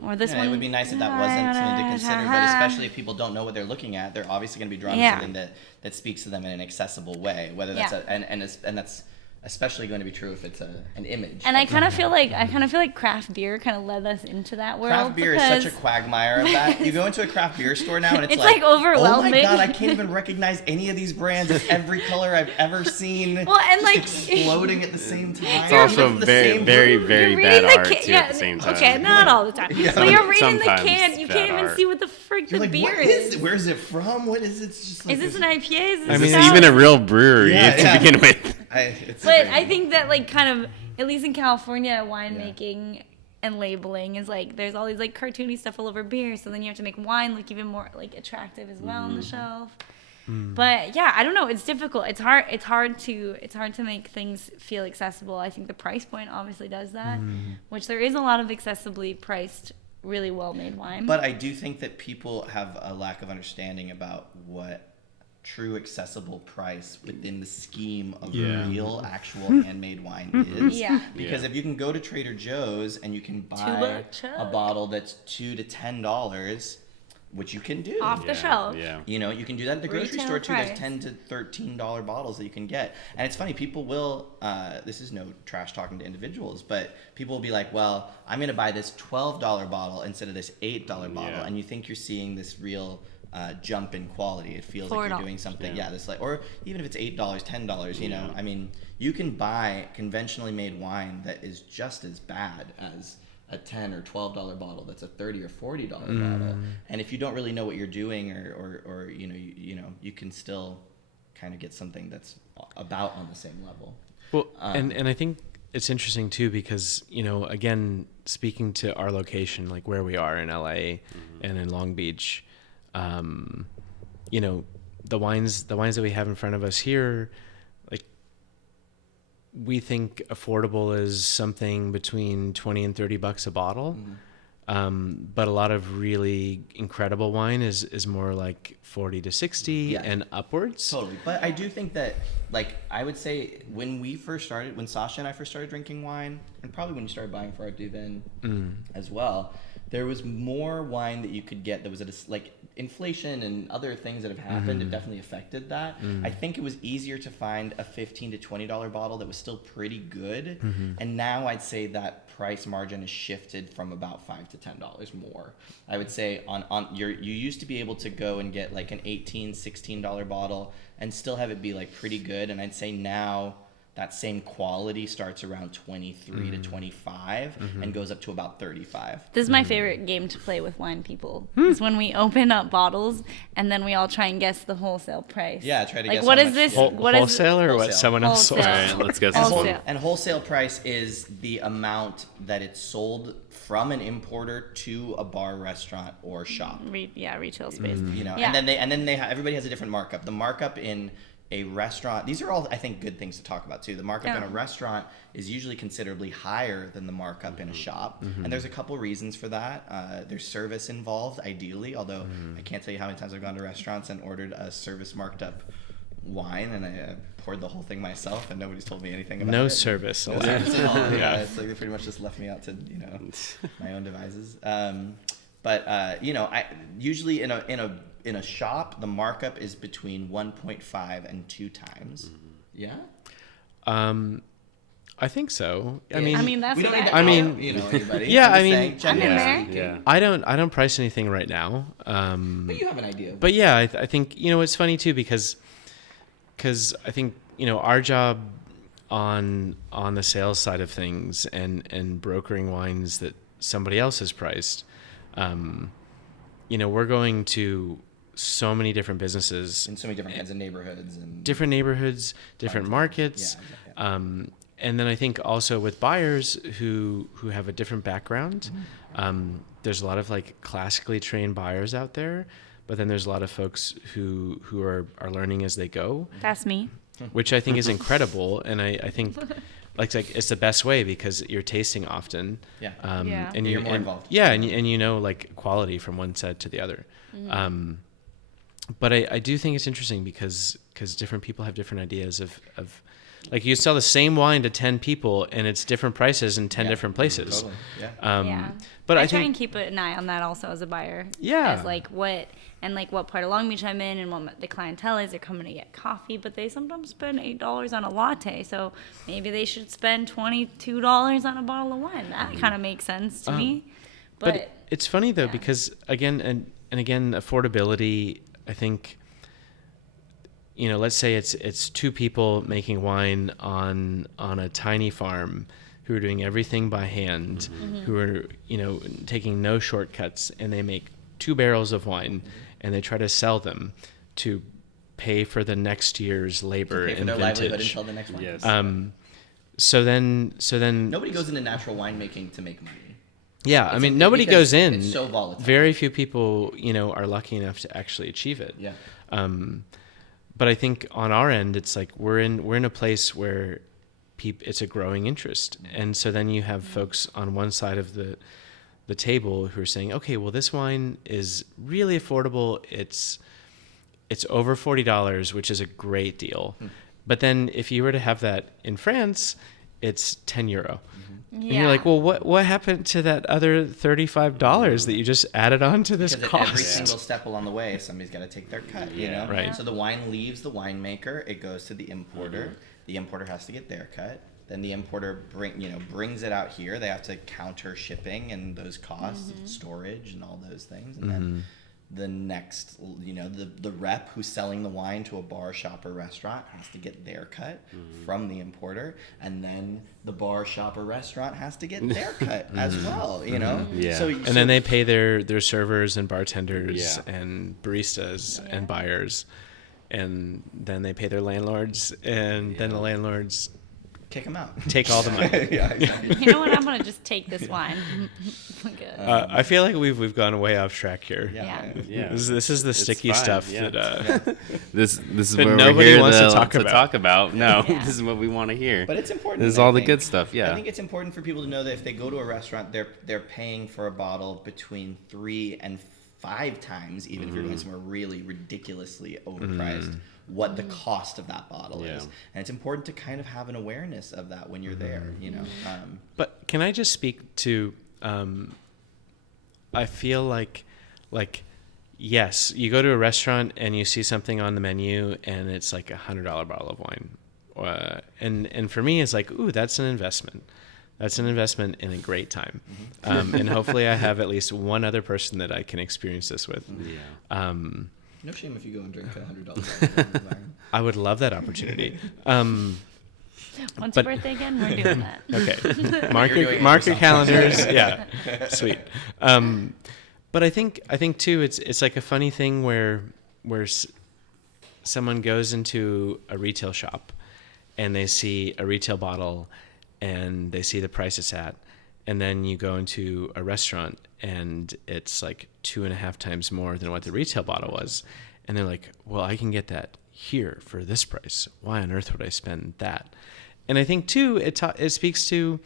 or this one. It would be nice if that wasn't something to consider, but especially if people don't know what they're looking at, they're obviously going to be drawn to something that speaks to them in an accessible way. Whether that's and that's especially going to be true if it's an image. And I kind of feel like craft beer kind of led us into that world. Craft beer is such a quagmire of that. You go into a craft beer store now and it's like overwhelming. Oh my god, I can't even recognize any of these brands. It's every color I've ever seen. Well, and like exploding at the same time. It's also very, very, very bad art too at the same time. Okay, not all the time. Yeah. But you're reading Sometimes the can, you can't even see what the frick the beer what is it? Where is it from? What is it? It's just like, is this an IPA? Is this I mean, stout? even a real brewery Yeah. to begin with. But I think that like kind of, at least in California, winemaking and labeling is like there's all these like cartoony stuff all over beer, so then you have to make wine look even more like attractive as well on the shelf. But yeah, I don't know, it's difficult. It's hard to make things feel accessible. I think the price point obviously does that, which there is a lot of accessibly priced, really well made wine. But I do think that people have a lack of understanding about what true accessible price within the scheme of real actual handmade wine is. Yeah. Because if you can go to Trader Joe's and you can buy a bottle that's $2 to $10, which you can do off the shelf. Yeah. You can do that at the grocery Retail store too. price. There's $10 to $13 bottles that you can get. And it's funny, people will, this is no trash talking to individuals, but people will be like, well, I'm going to buy this $12 bottle instead of this $8 bottle. And you think you're seeing this real jump in quality. It feels like you're doing something. Yeah, this like, or even if it's $8, $10, you know, I mean, you can buy conventionally made wine that is just as bad as a $10 or $12 bottle that's a $30 or $40 bottle. And if you don't really know what you're doing, or you can still kind of get something that's about on the same level. Well, and I think it's interesting too because again, speaking to our location, like where we are in LA and in Long Beach. The wines that we have in front of us here, like we think affordable is something between $20 and $30 a bottle. But a lot of really incredible wine is more like 40 to 60 and upwards. Totally. But I do think that, like, I would say when Sasha and I first started drinking wine, and probably when you started buying for our Duvin as well, there was more wine that you could get that was like inflation and other things that have happened. It definitely affected that. I think it was easier to find a $15 to $20 bottle that was still pretty good. And now I'd say that price margin has shifted from about $5 to $10 more. I would say you used to be able to go and get like an $18, $16 bottle and still have it be like pretty good. And I'd say now that same quality starts around 23 to 25 and goes up to about 35. This is my favorite game to play with wine people. Is when we open up bottles and then we all try and guess the wholesale price. Yeah, try to like guess what how is much this? the- What is wholesale or what Wholesale. someone else sold? Wholesale. All right, let's guess And, this one. Wholesale. and wholesale price is the amount that it's sold from an importer to a bar, restaurant, or shop. Retail space. You know, Yeah. and then everybody has a different markup. The markup in a restaurant, these are all, I think, good things to talk about too. The markup in a restaurant is usually considerably higher than the markup in a shop, and there's a couple reasons for that. There's service involved, ideally, although I can't tell you how many times I've gone to restaurants and ordered a service marked up wine, and I poured the whole thing myself, and nobody's told me anything about it. No service. No service at all. Yeah, it's like they pretty much just left me out to my own devices. But I usually in a shop the markup is between 1.5 and 2 times. Yeah. I think so. I mean, that's we don't what need to I out, mean, anybody. yeah, I'm I just mean- saying, generally I'm in there. speaking. Yeah. I don't price anything right now. But you have an idea. But yeah, I think it's funny too because I think our job on the sales side of things and brokering wines that somebody else has priced, we're going to so many different businesses in so many different kinds of neighborhoods and different markets. Yeah, And then I think also with buyers who have a different background, there's a lot of like classically trained buyers out there, but then there's a lot of folks who are learning as they go, That's me. which I think is incredible. And I think like it's the best way because you're tasting often. Yeah. Yeah. And You're more involved. Yeah. And like quality from one side to the other. But I do think it's interesting because different people have different ideas of like you sell the same wine to 10 people and it's different prices in 10 different places. Totally. Yeah. Yeah. But I I try think and keep an eye on that also as a buyer. Yeah. As like what part of Long Beach I'm in and what the clientele is. They're coming to get coffee, but they sometimes spend $8 on a latte. So maybe they should spend $22 on a bottle of wine. That kind of makes sense to me. But it's funny though yeah. because again and again affordability, I think let's say it's 2 people making wine on a tiny farm who are doing everything by hand, who are taking no shortcuts, and they make 2 barrels of wine and they try to sell them to pay for the next year's labor Pay for and their livelihood vintage. until the next one. Yes. So then Nobody goes into natural winemaking to make money. yeah, I It's mean a- nobody because goes in. It's so volatile. Very few people are lucky enough to actually achieve it. Yeah. But I think on our end, it's like we're in a place where it's a growing interest, and so then you have folks on one side of the table who are saying, okay, well this wine is really affordable. It's over $40, which is a great deal. But then if you were to have that in France, it's €10. And you're like, well, what happened to that other $35 that you just added on to this Because cost? at every single step along the way, somebody's got to take their cut, you know? Right. So the wine leaves the winemaker, it goes to the importer. The importer has to get their cut. Then the importer brings it out here. They have to counter shipping and those costs, and storage and all those things. And then the next, the rep who's selling the wine to a bar, shop, or restaurant has to get their cut from the importer, and then the bar, shop, or restaurant has to get their cut as well. Yeah. So then they pay their servers and bartenders Yeah. and baristas and buyers, and then they pay their landlords, and then the landlords kick them out. take all the money. Yeah, exactly. you know what? I'm gonna just take this wine. Good. I feel like we've gone way off track here. Yeah. Yeah. This is the It's sticky fine, stuff yeah. that This is But what nobody we're here wants to to talk about. No, Yeah. this is what we want to hear. But it's important. This is I all the think. good stuff. Yeah. I think it's important for people to know that if they go to a restaurant, they're paying for a bottle between 3 and 5 times, even if you're going somewhere really ridiculously overpriced, what the cost of that bottle is. And it's important to kind of have an awareness of that when you're there. But can I just speak to? I feel like, yes, you go to a restaurant and you see something on the menu and it's like $100 bottle of wine, and for me it's like, ooh, that's an investment. That's an investment in a great time, and hopefully I have at least one other person that I can experience this with. Yeah. No shame if you go and drink $100 bottle. I would love that opportunity. When's But- your birthday again? We're doing that. Okay. Mark You're your, doing it mark your yourself. calendars. Yeah. Sweet. But I think too, it's like a funny thing where someone goes into a retail shop and they see a retail bottle and they see the price it's at, and then you go into a restaurant and it's like 2.5 times more than what the retail bottle was, and they're like, well, I can get that here for this price. Why on earth would I spend that? And I think too, it speaks to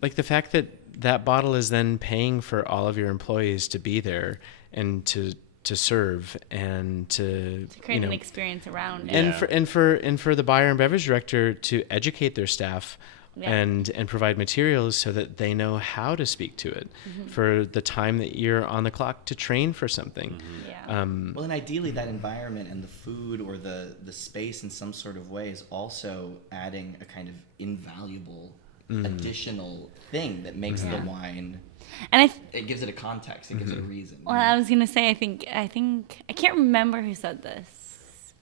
like the fact that bottle is then paying for all of your employees to be there and to serve and to Create an experience around it. Yeah. and for the buyer and beverage director to educate their staff Yeah. and provide materials so that they know how to speak to it for the time that you're on the clock to train for something. Yeah. Well, and ideally, that environment and the food or the space in some sort of way is also adding a kind of invaluable additional thing that makes the wine. And It gives it a context. It gives it a reason. well, I was gonna say, I think I can't remember who said this.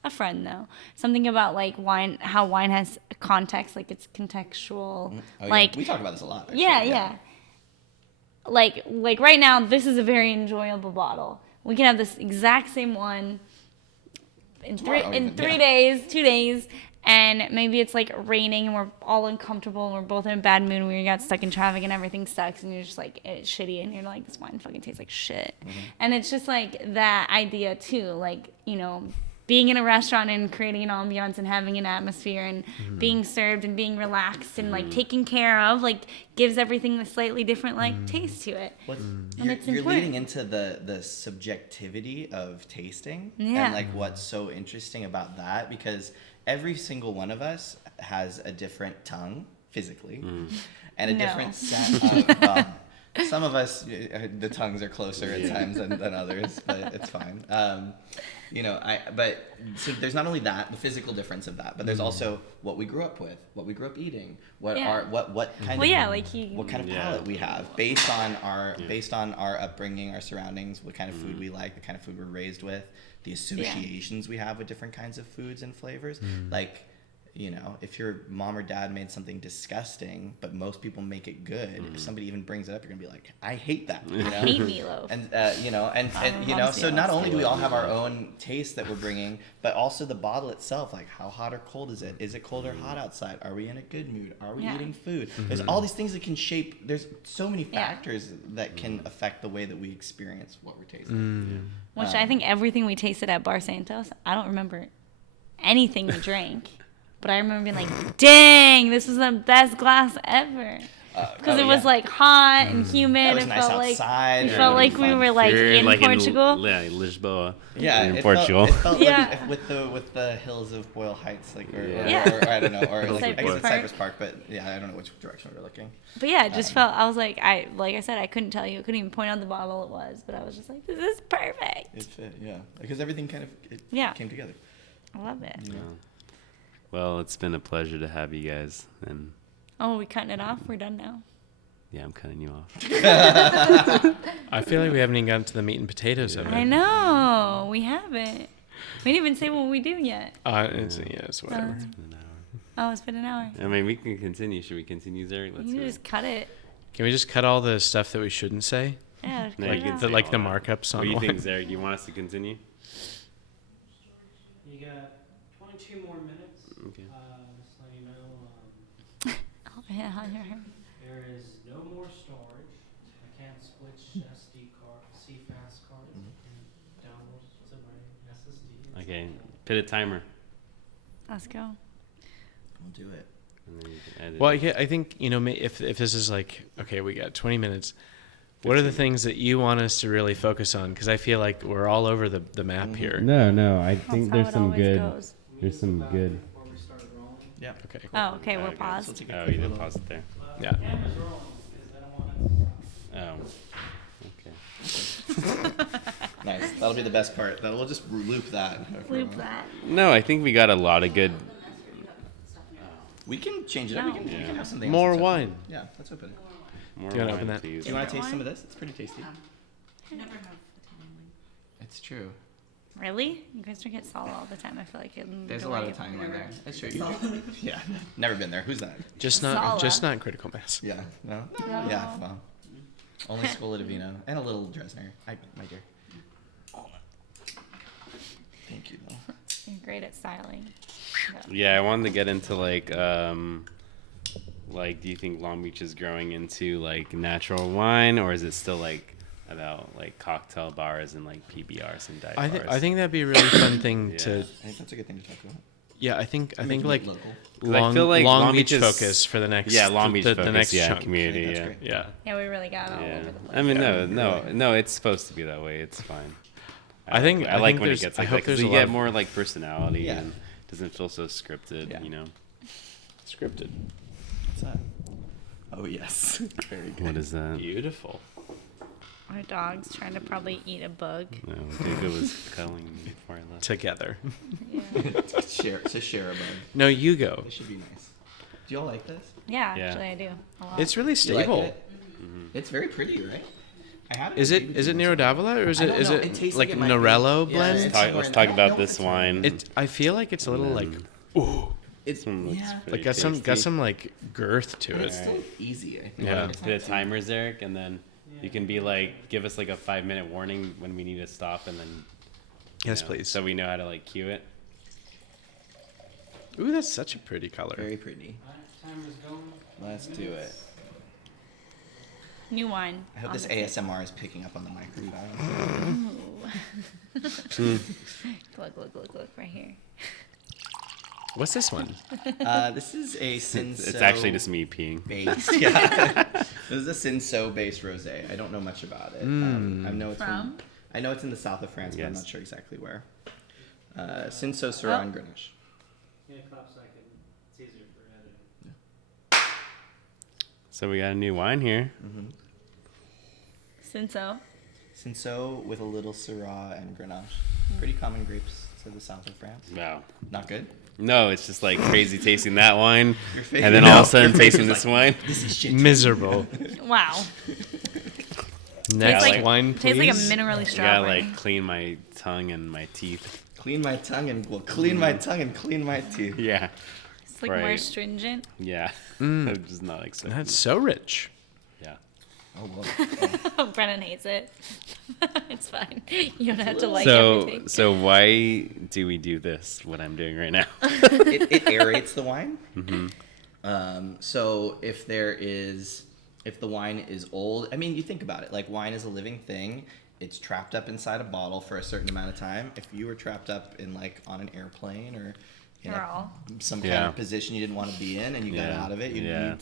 A friend though, something about like wine, how wine has a context, like it's contextual. Oh, yeah. Like we talk about this a lot. Actually. yeah. Like right now, this is a very enjoyable bottle. We can have this exact same one in Tomorrow three even, 3 yeah. days, 2 days, and maybe it's like raining and we're all uncomfortable and we're both in a bad mood. We got stuck in traffic and everything sucks and you're just like it's shitty and you're like this wine fucking tastes like shit. And it's just like that idea too, like being in a restaurant and creating an ambiance and having an atmosphere and being served and being relaxed and like taken care of, like gives everything a slightly different like taste to it. You're, it's you're important. leading into the subjectivity of tasting Yeah. and like what's so interesting about that, because every single one of us has a different tongue physically and a No. different set of some of us the tongues are closer at times than others, but it's fine. But so there's not only that, the physical difference of that, but there's also what we grew up with, what we grew up eating, what Yeah. what kind Well, of yeah, like what kind of Yeah. palate we have based on our upbringing, our surroundings, what kind of food we like, the kind of food we're raised with, the associations we have with different kinds of foods and flavors. Like, if your mom or dad made something disgusting, but most people make it good, if somebody even brings it up, you're gonna be like, I hate that. I hate meatloaf. And so not only do we all have our own taste that we're bringing, but also the bottle itself, like how hot or cold is it? Is it cold or hot outside? Are we in a good mood? Are we Yeah. eating food? There's all these things that can shape, there's so many factors that can affect the way that we experience what we're tasting. Which I think everything we tasted at Bar Santos, I don't remember anything we drank. But I remember being like, dang, this was the best glass ever. Because it was like hot and humid. It was It nice felt like outside. it felt like we were like You're in like Portugal. Lisboa. Yeah, in it Portugal. Felt Yeah. like with the hills of Boyle Heights, like or I don't know, or like I guess Cypress it's Park. Cypress Park, but yeah, I don't know which direction we're looking. But yeah, it just felt. I was like I said, I couldn't tell you. I couldn't even point out the bottle it was. But I was just like, this is perfect. It fit, yeah, because everything kind of came together. I love it. Yeah. Well, it's been a pleasure to have you guys, and Oh, we cutting it off? We're done now. yeah, I'm cutting you off. I feel like we haven't even gotten to the meat and potatoes of it. I know. We haven't. We didn't even say what we do yet. It's whatever. An hour. Oh, it's been an hour. I mean, we can continue. Should we continue, Zeri? Let's You go. can just cut it. Can we just cut all the stuff that we shouldn't say? Yeah. No, cut you it can out. say Like all the that. markups on What do you wine. think, Zeri? Do you want us to continue? You got 22 more minutes. Okay. Just let you know, Oh, yeah, there is no more storage. I can't switch SD card, CFast cards, and download to my SSD. Okay. Put a timer. Let's go. We'll do it. And then you can edit Well, it. I think, if this is like, okay, we got 20 minutes, what are the things that you want us to really focus on? Because I feel like we're all over the map here. No, I That's think how there's it some always good. goes. There's some good. Before we start rolling. Yeah. Okay. Oh, okay, we're Okay. paused. So take a Oh, quick you did little- pause it there. Yeah. Camera's rolling because I don't want it to stop. Oh. Okay. Nice. That'll be the best part. We'll just loop that. for a Loop moment. that. No, I think we got a lot of good. We can change it up. No. We can have something. More else that's wine. open. Yeah, let's open it. More Do you wanna wine, open that? please. Do you want to taste wine? some of this? It's pretty tasty. It's true. Really? You guys drink it Sala all the time. I feel like There's a lot of Italian wine there. That's true. Yeah, never been there. Who's that? Just not critical mass. Yeah, no? No. Yeah, well. Only Scuola di Vino. And a little Dresner. My dear. Thank you, though. You're great at styling. Yeah, I wanted to get into like, do you think Long Beach is growing into like natural wine, or is it still like about like cocktail bars and like PBRs and dive bars? I think that'd be a really fun thing Yeah. to. I think that's a good thing to talk about. Yeah, I think Making it like local. Long, I feel like Long Long Beach Beach is- focus for the next. Yeah, Long Beach the focus, next yeah, chunk. community, That's yeah. great. Yeah. Yeah, we really got all Yeah. over the place. I mean, Yeah. no, it's supposed to be that way. It's fine. I think I like when it there's- gets I like hope that because there's you a lot get of- more like personality Yeah. and doesn't feel so scripted, Yeah. you know. Scripted. What's that? Oh, yes. Very good. What is that? Beautiful. Our dog's trying to probably eat a bug. No, David was cuddling me before I left. Together. Yeah, to share a bug. No, you go. This should be nice. Do y'all like this? yeah, Yeah. actually I do. A lot. It's really You like stable. it? It's very pretty, right? I have Is it Nero d'Avola or is I it don't is know. it It tastes like like it might be- Norello Yeah, blend? it's- Let's talk I don't about know if this it's Norello. wine. It I feel like it's a little like ooh, It's One looks yeah. pretty like got tasty. some like girth to But it's it. still easy. I think. Yeah. It's not The too- timers, Eric, and then you can be like, give us like a 5-minute warning when we need to stop, and then you Yes, know, please. so we know how to like cue it. Ooh, that's such a pretty color. Very pretty. Timer's going. Let's do it. New wine. I hope on this the table. ASMR is picking up on the microphone. Ooh. Look, right here. What's this one? This is a Cinso. It's actually just me peeing. Base. Yeah. This is a Cinso based rosé. I don't know much about it. I know it's From? I know it's in the south of France, but I'm Yes. not sure exactly where. Cinso, Syrah, and Grenache. Yeah, clap so it's easier for editing. So we got a new wine here. Cinso. Cinso with a little Syrah and Grenache. Pretty common grapes to the south of France. Wow. Not good. No, it's just like crazy tasting that wine, Your face- and then No, all of a your sudden face tasting was this like, wine. This is shit. Miserable. Wow. Next like- wine, please. Tastes like a minerally I gotta strawberry. like clean my tongue and my teeth. Clean my tongue and clean my tongue and clean my teeth. Yeah, It's like more right. stringent. yeah. Mm. I'm just not expecting. That's so rich. Yeah. Oh, whoa. Brennan hates it. It's fine. You don't have to like So everything. so why do we do this? What I'm doing right now? It aerates the wine. Mm-hmm. So if the wine is old, I mean, you think about it. Like wine is a living thing. It's trapped up inside a bottle for a certain amount of time. If you were trapped up in like on an airplane or in Or all. some kind Yeah. of position you didn't want to be in, and you got Yeah. out of it, you Yeah.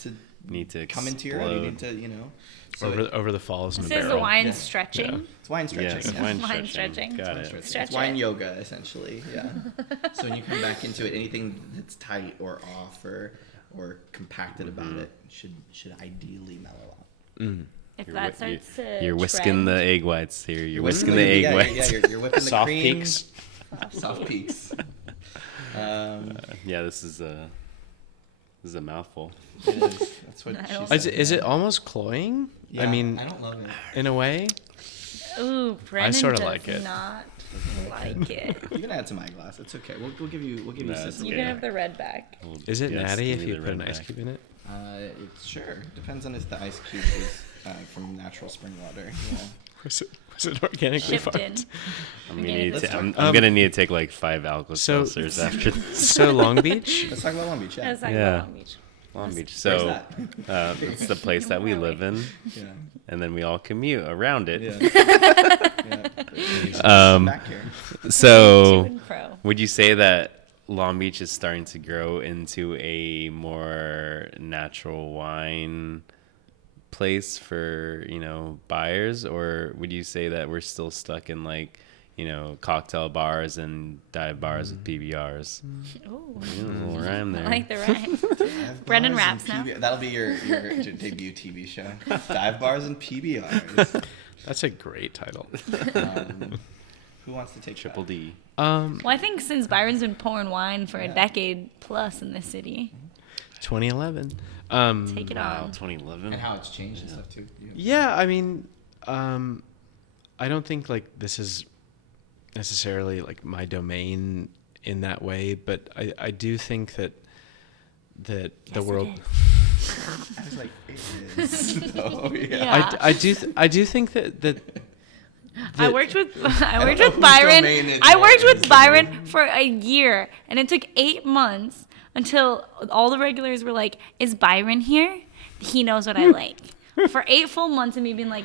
need to come into your own. You need to, So over the falls in This the is the barrel. wine Yeah. stretching. it's wine stretching. Yes, yeah. wine Wine stretching. stretching. Got Wine it. stretching. Stretch It's wine it. yoga, essentially. Yeah. So when you come back into it, anything that's tight or off or compacted about it should ideally mellow out. Mm. If You're that whi- starts to You're whisking trend, the egg whites here. You're whisking whipping the egg yeah, whites. Yeah, you're whipping the Soft cream. peaks. Soft peaks. Yeah, this is a mouthful. It is. That's what I she don't- said. Is it almost cloying? Yeah, I mean, I don't love it. in a way. Ooh, Brennan sorta does like it. not like it. You can add to my glass. It's okay. We'll give you No, Sicily. it's You okay. can have the red back. Well, Is it yes, natty give if me you the put an red ice back. cube in it? It's sure depends on if the ice cube is from natural spring water. Yeah. Was it organically Shipped in. farmed? I'm gonna Okay, need let's to. I'm Um, gonna need to take like 5 alcohol so- seltzers after this. So Long Beach. Let's talk about Long Beach. Yeah. Let's talk Yeah. about Long Beach. Long Beach. Where's So that? it's the place that we live in, Yeah. and then we all commute around it. Yeah. Back here. To So and fro. would you say that Long Beach is starting to grow into a more natural wine place for, buyers, or would you say that we're still stuck in like, cocktail bars and dive bars with PBRs? Ooh, Yeah, a little rhyme I there. like the rhyme. Dive Brendan bars raps and now. That'll be your debut TV show. Dive bars and PBRs. That's a great title. Who wants to take Triple D. Well, I think since Byron's been pouring wine for a Yeah. decade plus in this city, 2011. take it Wow, on. 2011. And how it's changed and stuff too. Yeah, I mean, I don't think like this is necessarily like my domain in that way, but I do think that the world. I was like, it is. Oh yeah. Yeah. I do think that I worked with know whose Byron. domain it I worked is. with Byron for a year, and it took 8 months until all the regulars were like, "Is Byron here? He knows what I like." For 8 full months of me being like,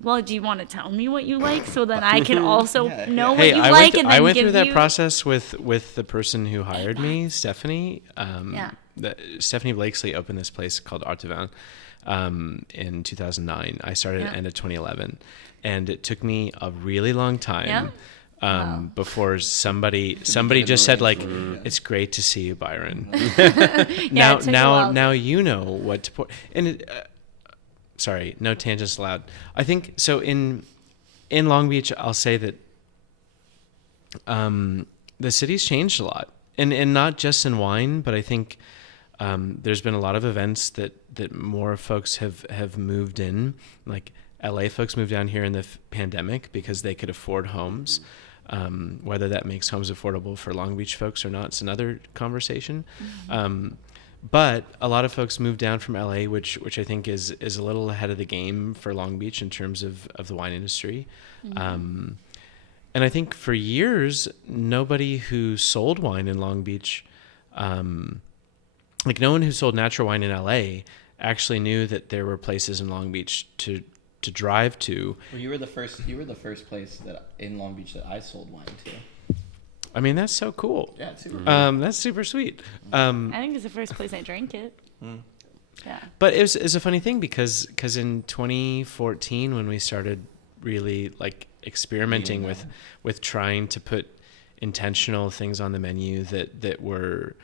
"Well, do you want to tell me what you like so that I can also Yeah, know yeah. what you like and then I went give through that you?" process with the person who hired me, Stephanie. Yeah. Stephanie Blakesley opened this place called Art de Vin in 2009. I started at the end of 2011, and it took me a really long time before somebody just said like, "It's great to see you, Byron." Yeah, it took a while. now you know what to put. And sorry, no tangents allowed. I think so. In Long Beach, I'll say that the city's changed a lot, and not just in wine, but I think there's been a lot of events that more folks have moved in. Like LA folks moved down here in the pandemic because they could afford homes. Whether that makes homes affordable for Long Beach folks or not, it's another conversation. But a lot of folks moved down from LA, which I think is a little ahead of the game for Long Beach in terms of the wine industry. And I think for years, nobody who sold wine in Long Beach, like no one who sold natural wine in LA actually knew that there were places in Long Beach to drive to. Well, you were the first place that in Long Beach that I sold wine to. I mean, that's so cool. Yeah, it's super. That's super sweet. I think it's the first place I drank it. Yeah. But it's a funny thing because in 2014 when we started really like experimenting with trying to put intentional things on the menu that were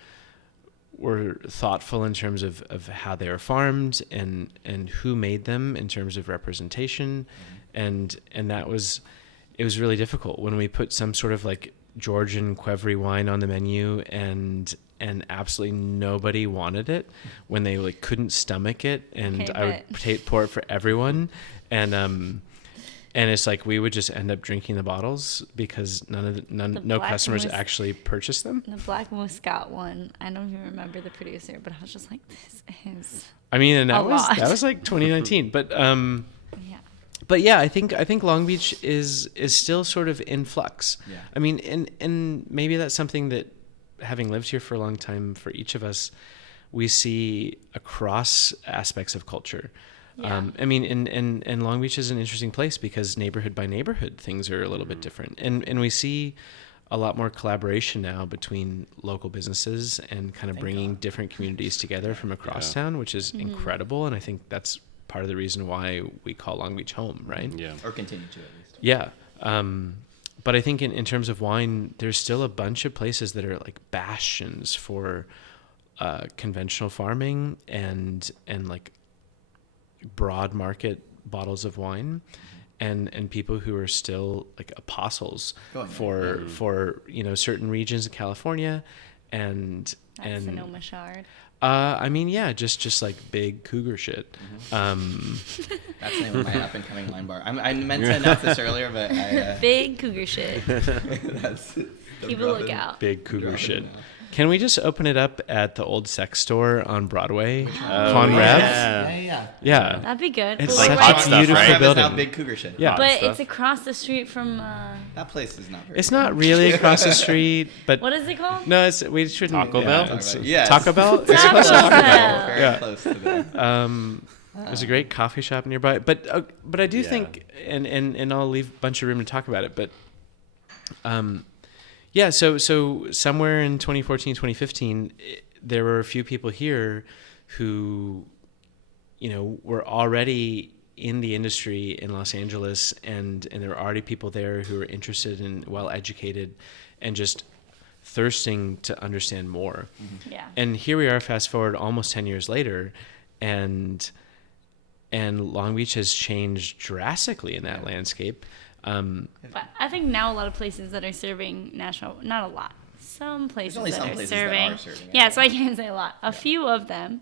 thoughtful in terms of how they were farmed and who made them in terms of representation, and it was really difficult when we put some sort of like Georgian Qvevri wine on the menu and absolutely nobody wanted it when they like couldn't stomach it, and Okay, I would pour it for everyone, and it's like we would just end up drinking the bottles because no customers actually purchased them. The Black Muscat one, I don't even remember the producer, but I was just like, this is. I mean, and that A lot. was like 2019, but Yeah. But yeah, I think Long Beach is still sort of in flux. Yeah. I mean, and maybe that's something that, having lived here for a long time, for each of us, we see across aspects of culture. Yeah. I mean, and Long Beach is an interesting place because neighborhood by neighborhood, things are a little bit different. And we see a lot more collaboration now between local businesses and kind of bringing different communities together from across town, which is incredible. And I think that's part of the reason why we call Long Beach home, right? Yeah. Or continue to, at least. Yeah. But I think in terms of wine, there's still a bunch of places that are like bastions for conventional farming and like broad market bottles of wine, and people who are still like apostles for certain regions of California, and That's Sonoma Shard. I mean, yeah, just like big cougar shit. That's the name of my up and coming wine bar. I meant to announce this earlier, but I. Big cougar shit. That's Keep a lookout. Big cougar shit. Can we just open it up at the old sex store on Broadway, Conrad? Yeah. That'd be good. It's But such we're a right- beautiful Conrad is building. now Big Cougar shit. Yeah. But stuff. it's across the street from. That place is not very. It's not really across the street, but What is it called? no, we shouldn't. Taco Bell? it's- Yes. Taco Bell. It's Taco close to Taco Bell. Bell. Very Yeah. close to that. There's a great coffee shop nearby, but I do think, and I'll leave a bunch of room to talk about it, but yeah. So somewhere in 2014, 2015, there were a few people here who, were already in the industry in Los Angeles, and there were already people there who were interested and well educated, and just thirsting to understand more. Yeah. And here we are, fast forward almost 10 years later, and Long Beach has changed drastically in that landscape. But I think now a lot of places that are serving national, not a lot, some places only that some are places that serving. are serving it, Yeah, so I can't say a lot. A few of them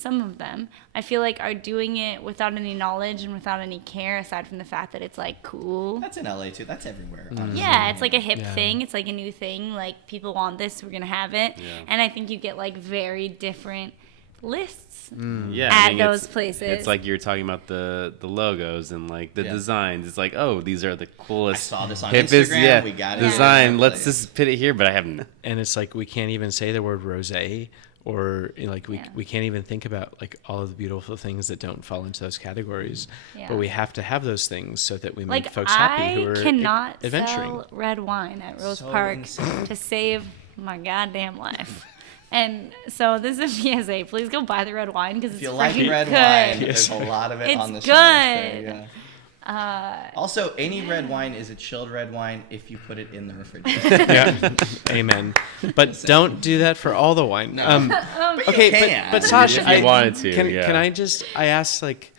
some of them, I feel like are doing it without any knowledge and without any care, aside from the fact that it's like cool. That's in LA too. That's everywhere. Honestly. Yeah, it's like a hip Yeah. thing. It's like a new thing. Like, people want this, we're gonna have it. Yeah. And I think you get like very different lists Yeah, at it's- those places. It's like you're talking about the logos and like the designs. It's like, oh, these are the coolest, I saw this on hippest, Instagram. We got it. design. Yeah. Let's just put it here, but I haven't. And it's like we can't even say the word rosé, or like Yeah. we can't even think about like all of the beautiful things that don't fall into those categories. Yeah. But we have to have those things so that we make Like, folks happy who I are cannot adventuring. sell red wine at Rose So Park insane. to save my goddamn life. And so this is a PSA. Please go buy the red wine because If it's you like freaking red good. wine, there's a lot of it It's on the good. shelves there, yeah. Also, any red wine is a chilled red wine if you put it in the refrigerator. Yeah, amen. But don't do that for all the wine. Okay, can. but Sasha, If you wanted to, can yeah. can I ask, like,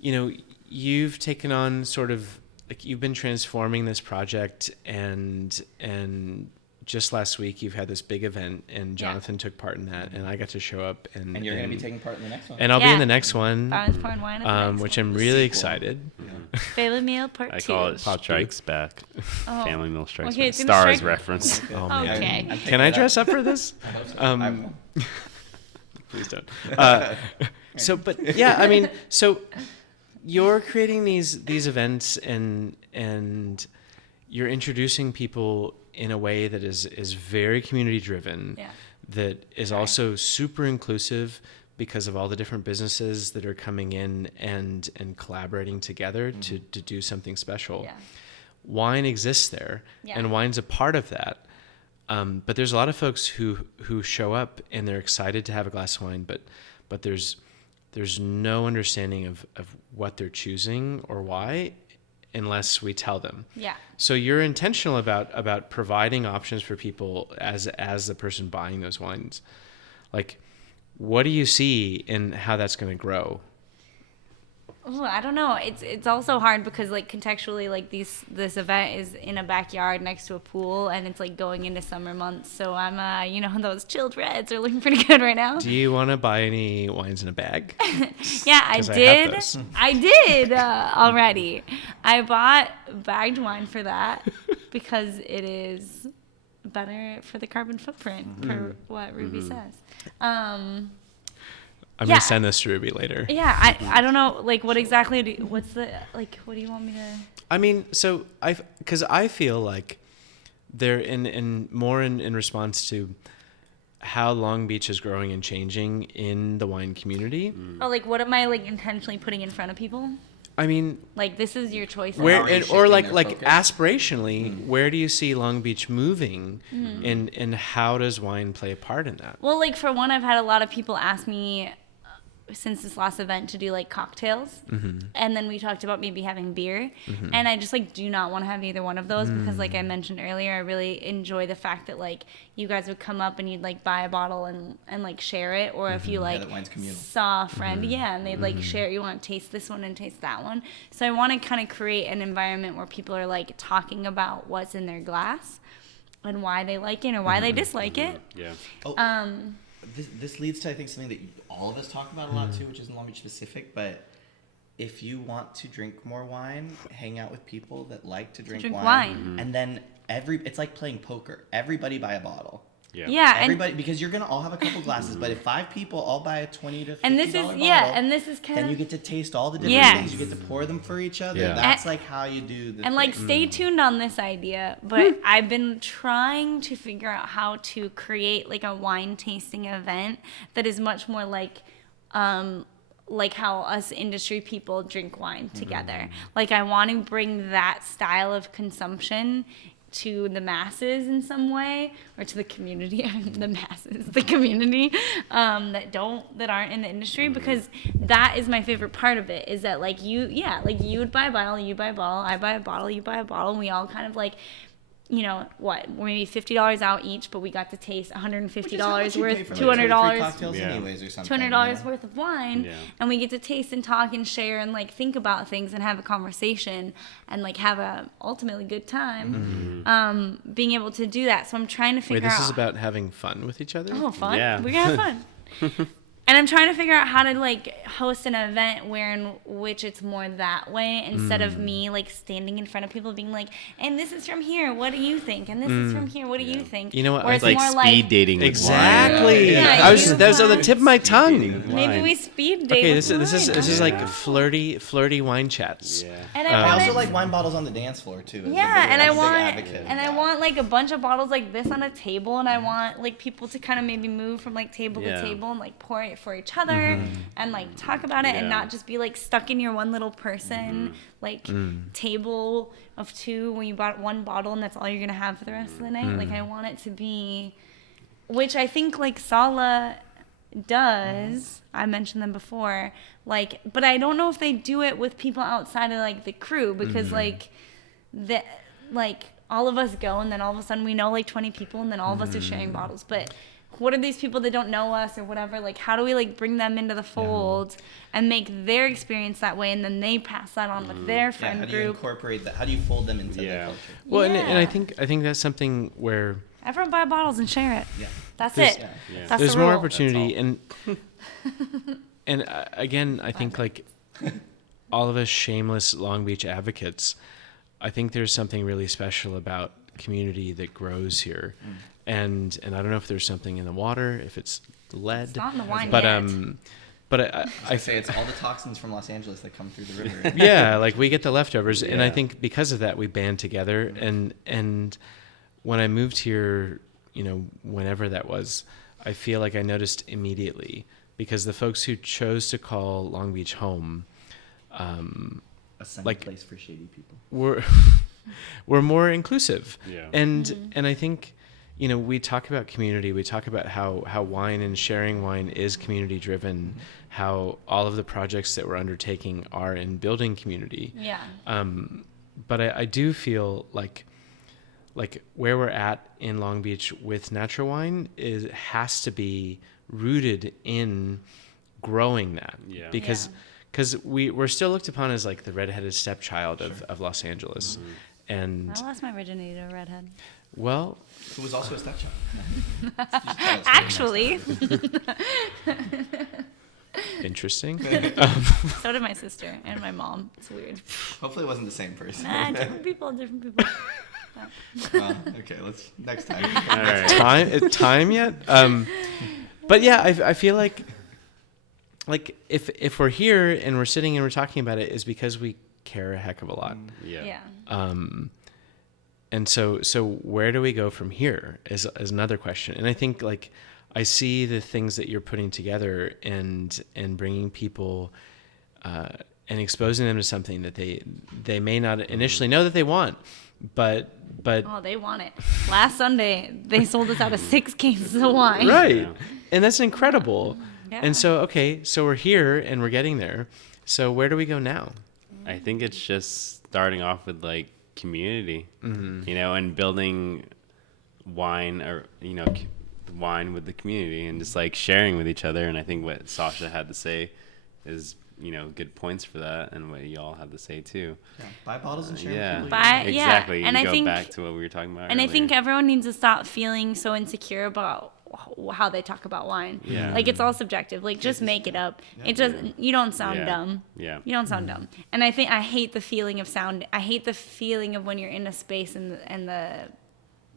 you know, you've taken on sort of like you've been transforming this project, and just last week you've had this big event, and Jonathan took part in that, and I got to show up, and And you're going to be taking part in the next one. and I'll be Yeah. in the next one, Byron's pouring wine at the next which one. I'm really sequel. excited. Family Meal Part I 2. call it Pop Strikes Back. Oh. Family Meal Strikes Okay, Back. it's gonna Stars strike- reference. Oh man, Okay. I'm can I picking dress it up for this? I will. Please don't. So, but yeah, I mean, so you're creating these events, and you're introducing people in a way that is very community driven. Yeah. That is also super inclusive because of all the different businesses that are coming in and collaborating together to do something special. Yeah. Wine exists there, Yeah. and wine's a part of that. But there's a lot of folks who show up and they're excited to have a glass of wine, but there's no understanding of what they're choosing or why, unless we tell them. Yeah. So you're intentional about providing options for people as the person buying those wines. Like, what do you see in how that's going to grow? Ooh, I don't know. It's also hard because, like, contextually, like, this event is in a backyard next to a pool, and it's like going into summer months. So I'm those chilled reds are looking pretty good right now. Do you want to buy any wines in a bag? Yeah, I 'Cause I have did. those. I did already. I bought bagged wine for that because it is better for the carbon footprint, per what Ruby says. I'm Yeah. gonna send this to Ruby later. Yeah, I don't know, like, what exactly what do you want me to? I mean, so because I feel like they're in response to how Long Beach is growing and changing in the wine community. Oh, like, what am I, like, intentionally putting in front of people? I mean, Like, this is your choice. where are you or shifting like their like focus? aspirationally, where do you see Long Beach moving, and how does wine play a part in that? Well, like, for one, I've had a lot of people ask me since this last event to do, like, cocktails. And then we talked about maybe having beer. And I just, like, do not want to have either one of those because, like I mentioned earlier, I really enjoy the fact that, like, you guys would come up and you'd, like, buy a bottle and like, share it. Or if you, like, that wine's communal. saw a friend, and they'd, like, share, you want to taste this one and taste that one. So I want to kind of create an environment where people are, like, talking about what's in their glass and why they like it or why they dislike it. Yeah. Oh, this leads to, I think, something that all of us talk about a lot too, which isn't Long Beach specific, but if you want to drink more wine, hang out with people that like to drink wine. And then it's like playing poker. Everybody buy a bottle. Yeah, Everybody, because you're gonna all have a couple glasses, but if 5 people all buy a $20 to $50 and this is bottle, and this is kind then of you get to taste all the different Yes. things. You get to pour them for each other. Yeah. That's like how you do the and, like, thing. stay tuned on this idea, but I've been trying to figure out how to create, like, a wine tasting event that is much more like how us industry people drink wine together. Like, I want to bring that style of consumption to the masses in some way, or to the community, the masses, the community that aren't in the industry, because that is my favorite part of it, is that, like, you would buy a bottle, you buy a bottle, I buy a bottle, you buy a bottle, and we all kind of, like, you know, maybe $50 out each, but we got to taste $150 Which is how much you pay worth, for, like, 2 or 3 $200 cocktails Yeah. anyways or something. $200 yeah. worth of wine, Yeah. and we get to taste and talk and share and, like, think about things and have a conversation and, like, have a ultimately good time. Being able to do that, so I'm trying to figure Wait, this out. is about having fun with each other? Oh, fun! Yeah. We're gonna have fun. And I'm trying to figure out how to like host an event where in which it's more that way instead of me like standing in front of people being like, and this is from here, what do you think? And this is from here, what do you think? You know what? Where It's like more speed dating. With Exactly. Yeah, I was you that was on the want- tip of my tongue. dating with maybe wine. we speed date. Okay, with this wine. is like flirty wine chats. Yeah. And I I also want like wine bottles on the dance floor too. yeah, and I I want like a bunch of bottles like this on a table, and I want like people to kind of maybe move from like table Yeah. to table and like pour it for each other and like talk about it and Yeah. not just be like stuck in your one little person like table of two when you bought one bottle and that's all you're gonna have for the rest of the night. Like I want it to be, which I think like Sala does. I mentioned them before, like, but I don't know if they do it with people outside of like the crew because like the like all of us go and then all of a sudden we know like 20 people and then all of us are sharing bottles. But what are these people that don't know us or whatever? Like, how do we like bring them into the fold and make their experience that way, and then they pass that on with their friend how do you group? incorporate that? How do you fold them into the Yeah. culture? Well, and I Yeah. think that's something where Everyone buy bottles and share it. Yeah. That's There's- it. Yeah. That's there's the more rule. opportunity, and again, I think like all of us shameless Long Beach advocates, I think there's something really special about community that grows here, and I don't know if there's something in the water, if it's lead, It's not in the wine but yet. but I say it's all the toxins from Los Angeles that come through the river. yeah, like we get the leftovers, and I Yeah. think because of that we band together, and when I moved here, whenever that was, I feel like I noticed immediately, because the folks who chose to call Long Beach home A sunny Like- place for shady people. were more inclusive. Yeah. And I think, we talk about community, we talk about how wine and sharing wine is community driven, how all of the projects that we're undertaking are in building community. Yeah. But I do feel like where we're at in Long Beach with natural wine has to be rooted in growing that. Yeah. Because we're still looked upon as like the redheaded stepchild of Los Angeles. And I lost my virginity to a redhead. well, Who was also a stepchild. Actually, interesting. so did my sister and my mom. It's weird. Hopefully it wasn't the same person. Nah, different people. Okay, let's next time. All right. time yet? But yeah, I feel like if we're here and we're sitting and we're talking about it, is because we care a heck of a lot. Yeah. Yeah. And so where do we go from here is another question. And I think like I see the things that you're putting together and bringing people and exposing them to something that they may not initially know that they want, but Oh, they want it. Last Sunday, they sold us out of 6 cases of wine. right. Yeah. And that's incredible. Yeah. And so, okay, so we're here and we're getting there. So where do we go now? I think it's just starting off with like community, and building wine wine with the community and just like sharing with each other. And I think what Sasha had to say is, good points for that, and what y'all have to say too. Yeah. Buy bottles and share Yeah, with people. Buy- yeah, exactly. and We I go think- back to what we were talking about. And I earlier. think everyone needs to stop feeling so insecure about how they talk about wine. Yeah. Like it's all subjective. Like just make it up. It doesn't. You don't sound Yeah. dumb. Yeah. You don't sound dumb. And I hate the feeling of sound. I hate the feeling of when you're in a space and the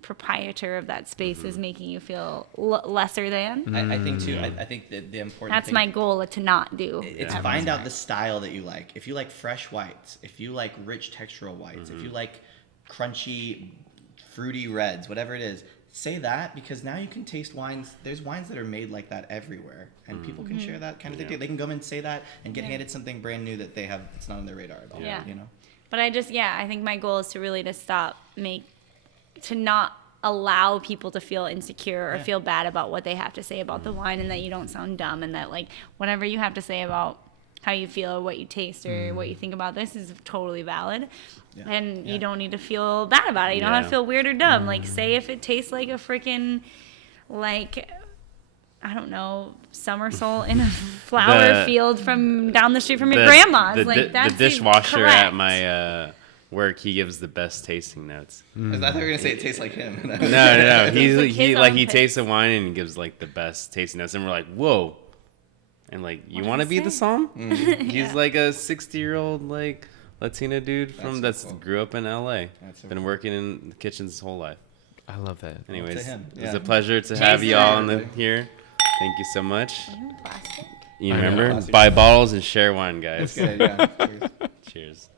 proprietor of that space is making you feel lesser than. I think too. I think that the important. That's thing, my goal to not do. It's ever. find out the style that you like. If you like fresh whites, if you like rich textural whites, if you like crunchy, fruity reds, whatever it is, say that, because now you can taste wines. There's wines that are made like that everywhere, and people can share that kind of thing. They can come and say that and get handed something brand new that they have that's not on their radar at all. Yeah. But I think my goal is to stop to not allow people to feel insecure or feel bad about what they have to say about the wine, and that you don't sound dumb, and that like whatever you have to say about how you feel or what you taste or what you think about this is totally valid. Yeah. And you don't need to feel bad about it. You don't have to Yeah. feel weird or dumb. Like say if it tastes like a freaking like I don't know, somersault in a flower field from down the street from your grandma's. That's the dishwasher correct. at my work, he gives the best tasting notes. I thought you were gonna say it tastes like him. No. It's like he his like own he taste. tastes the wine and he gives like the best tasting notes, and we're like, whoa, And like, you What want to does be it the say? Psalm? He's Yeah. like a 60-year-old like Latino dude That's so cool. grew up in LA. That's so Been cool. working in the kitchens his whole life. I love that. Anyways, him. it's Yeah. a pleasure to have you all Jason. here. Thank you so much. Even plastic. You I know. remember, Plastic. buy bottles and share wine, guys. That's good. Yeah. Cheers.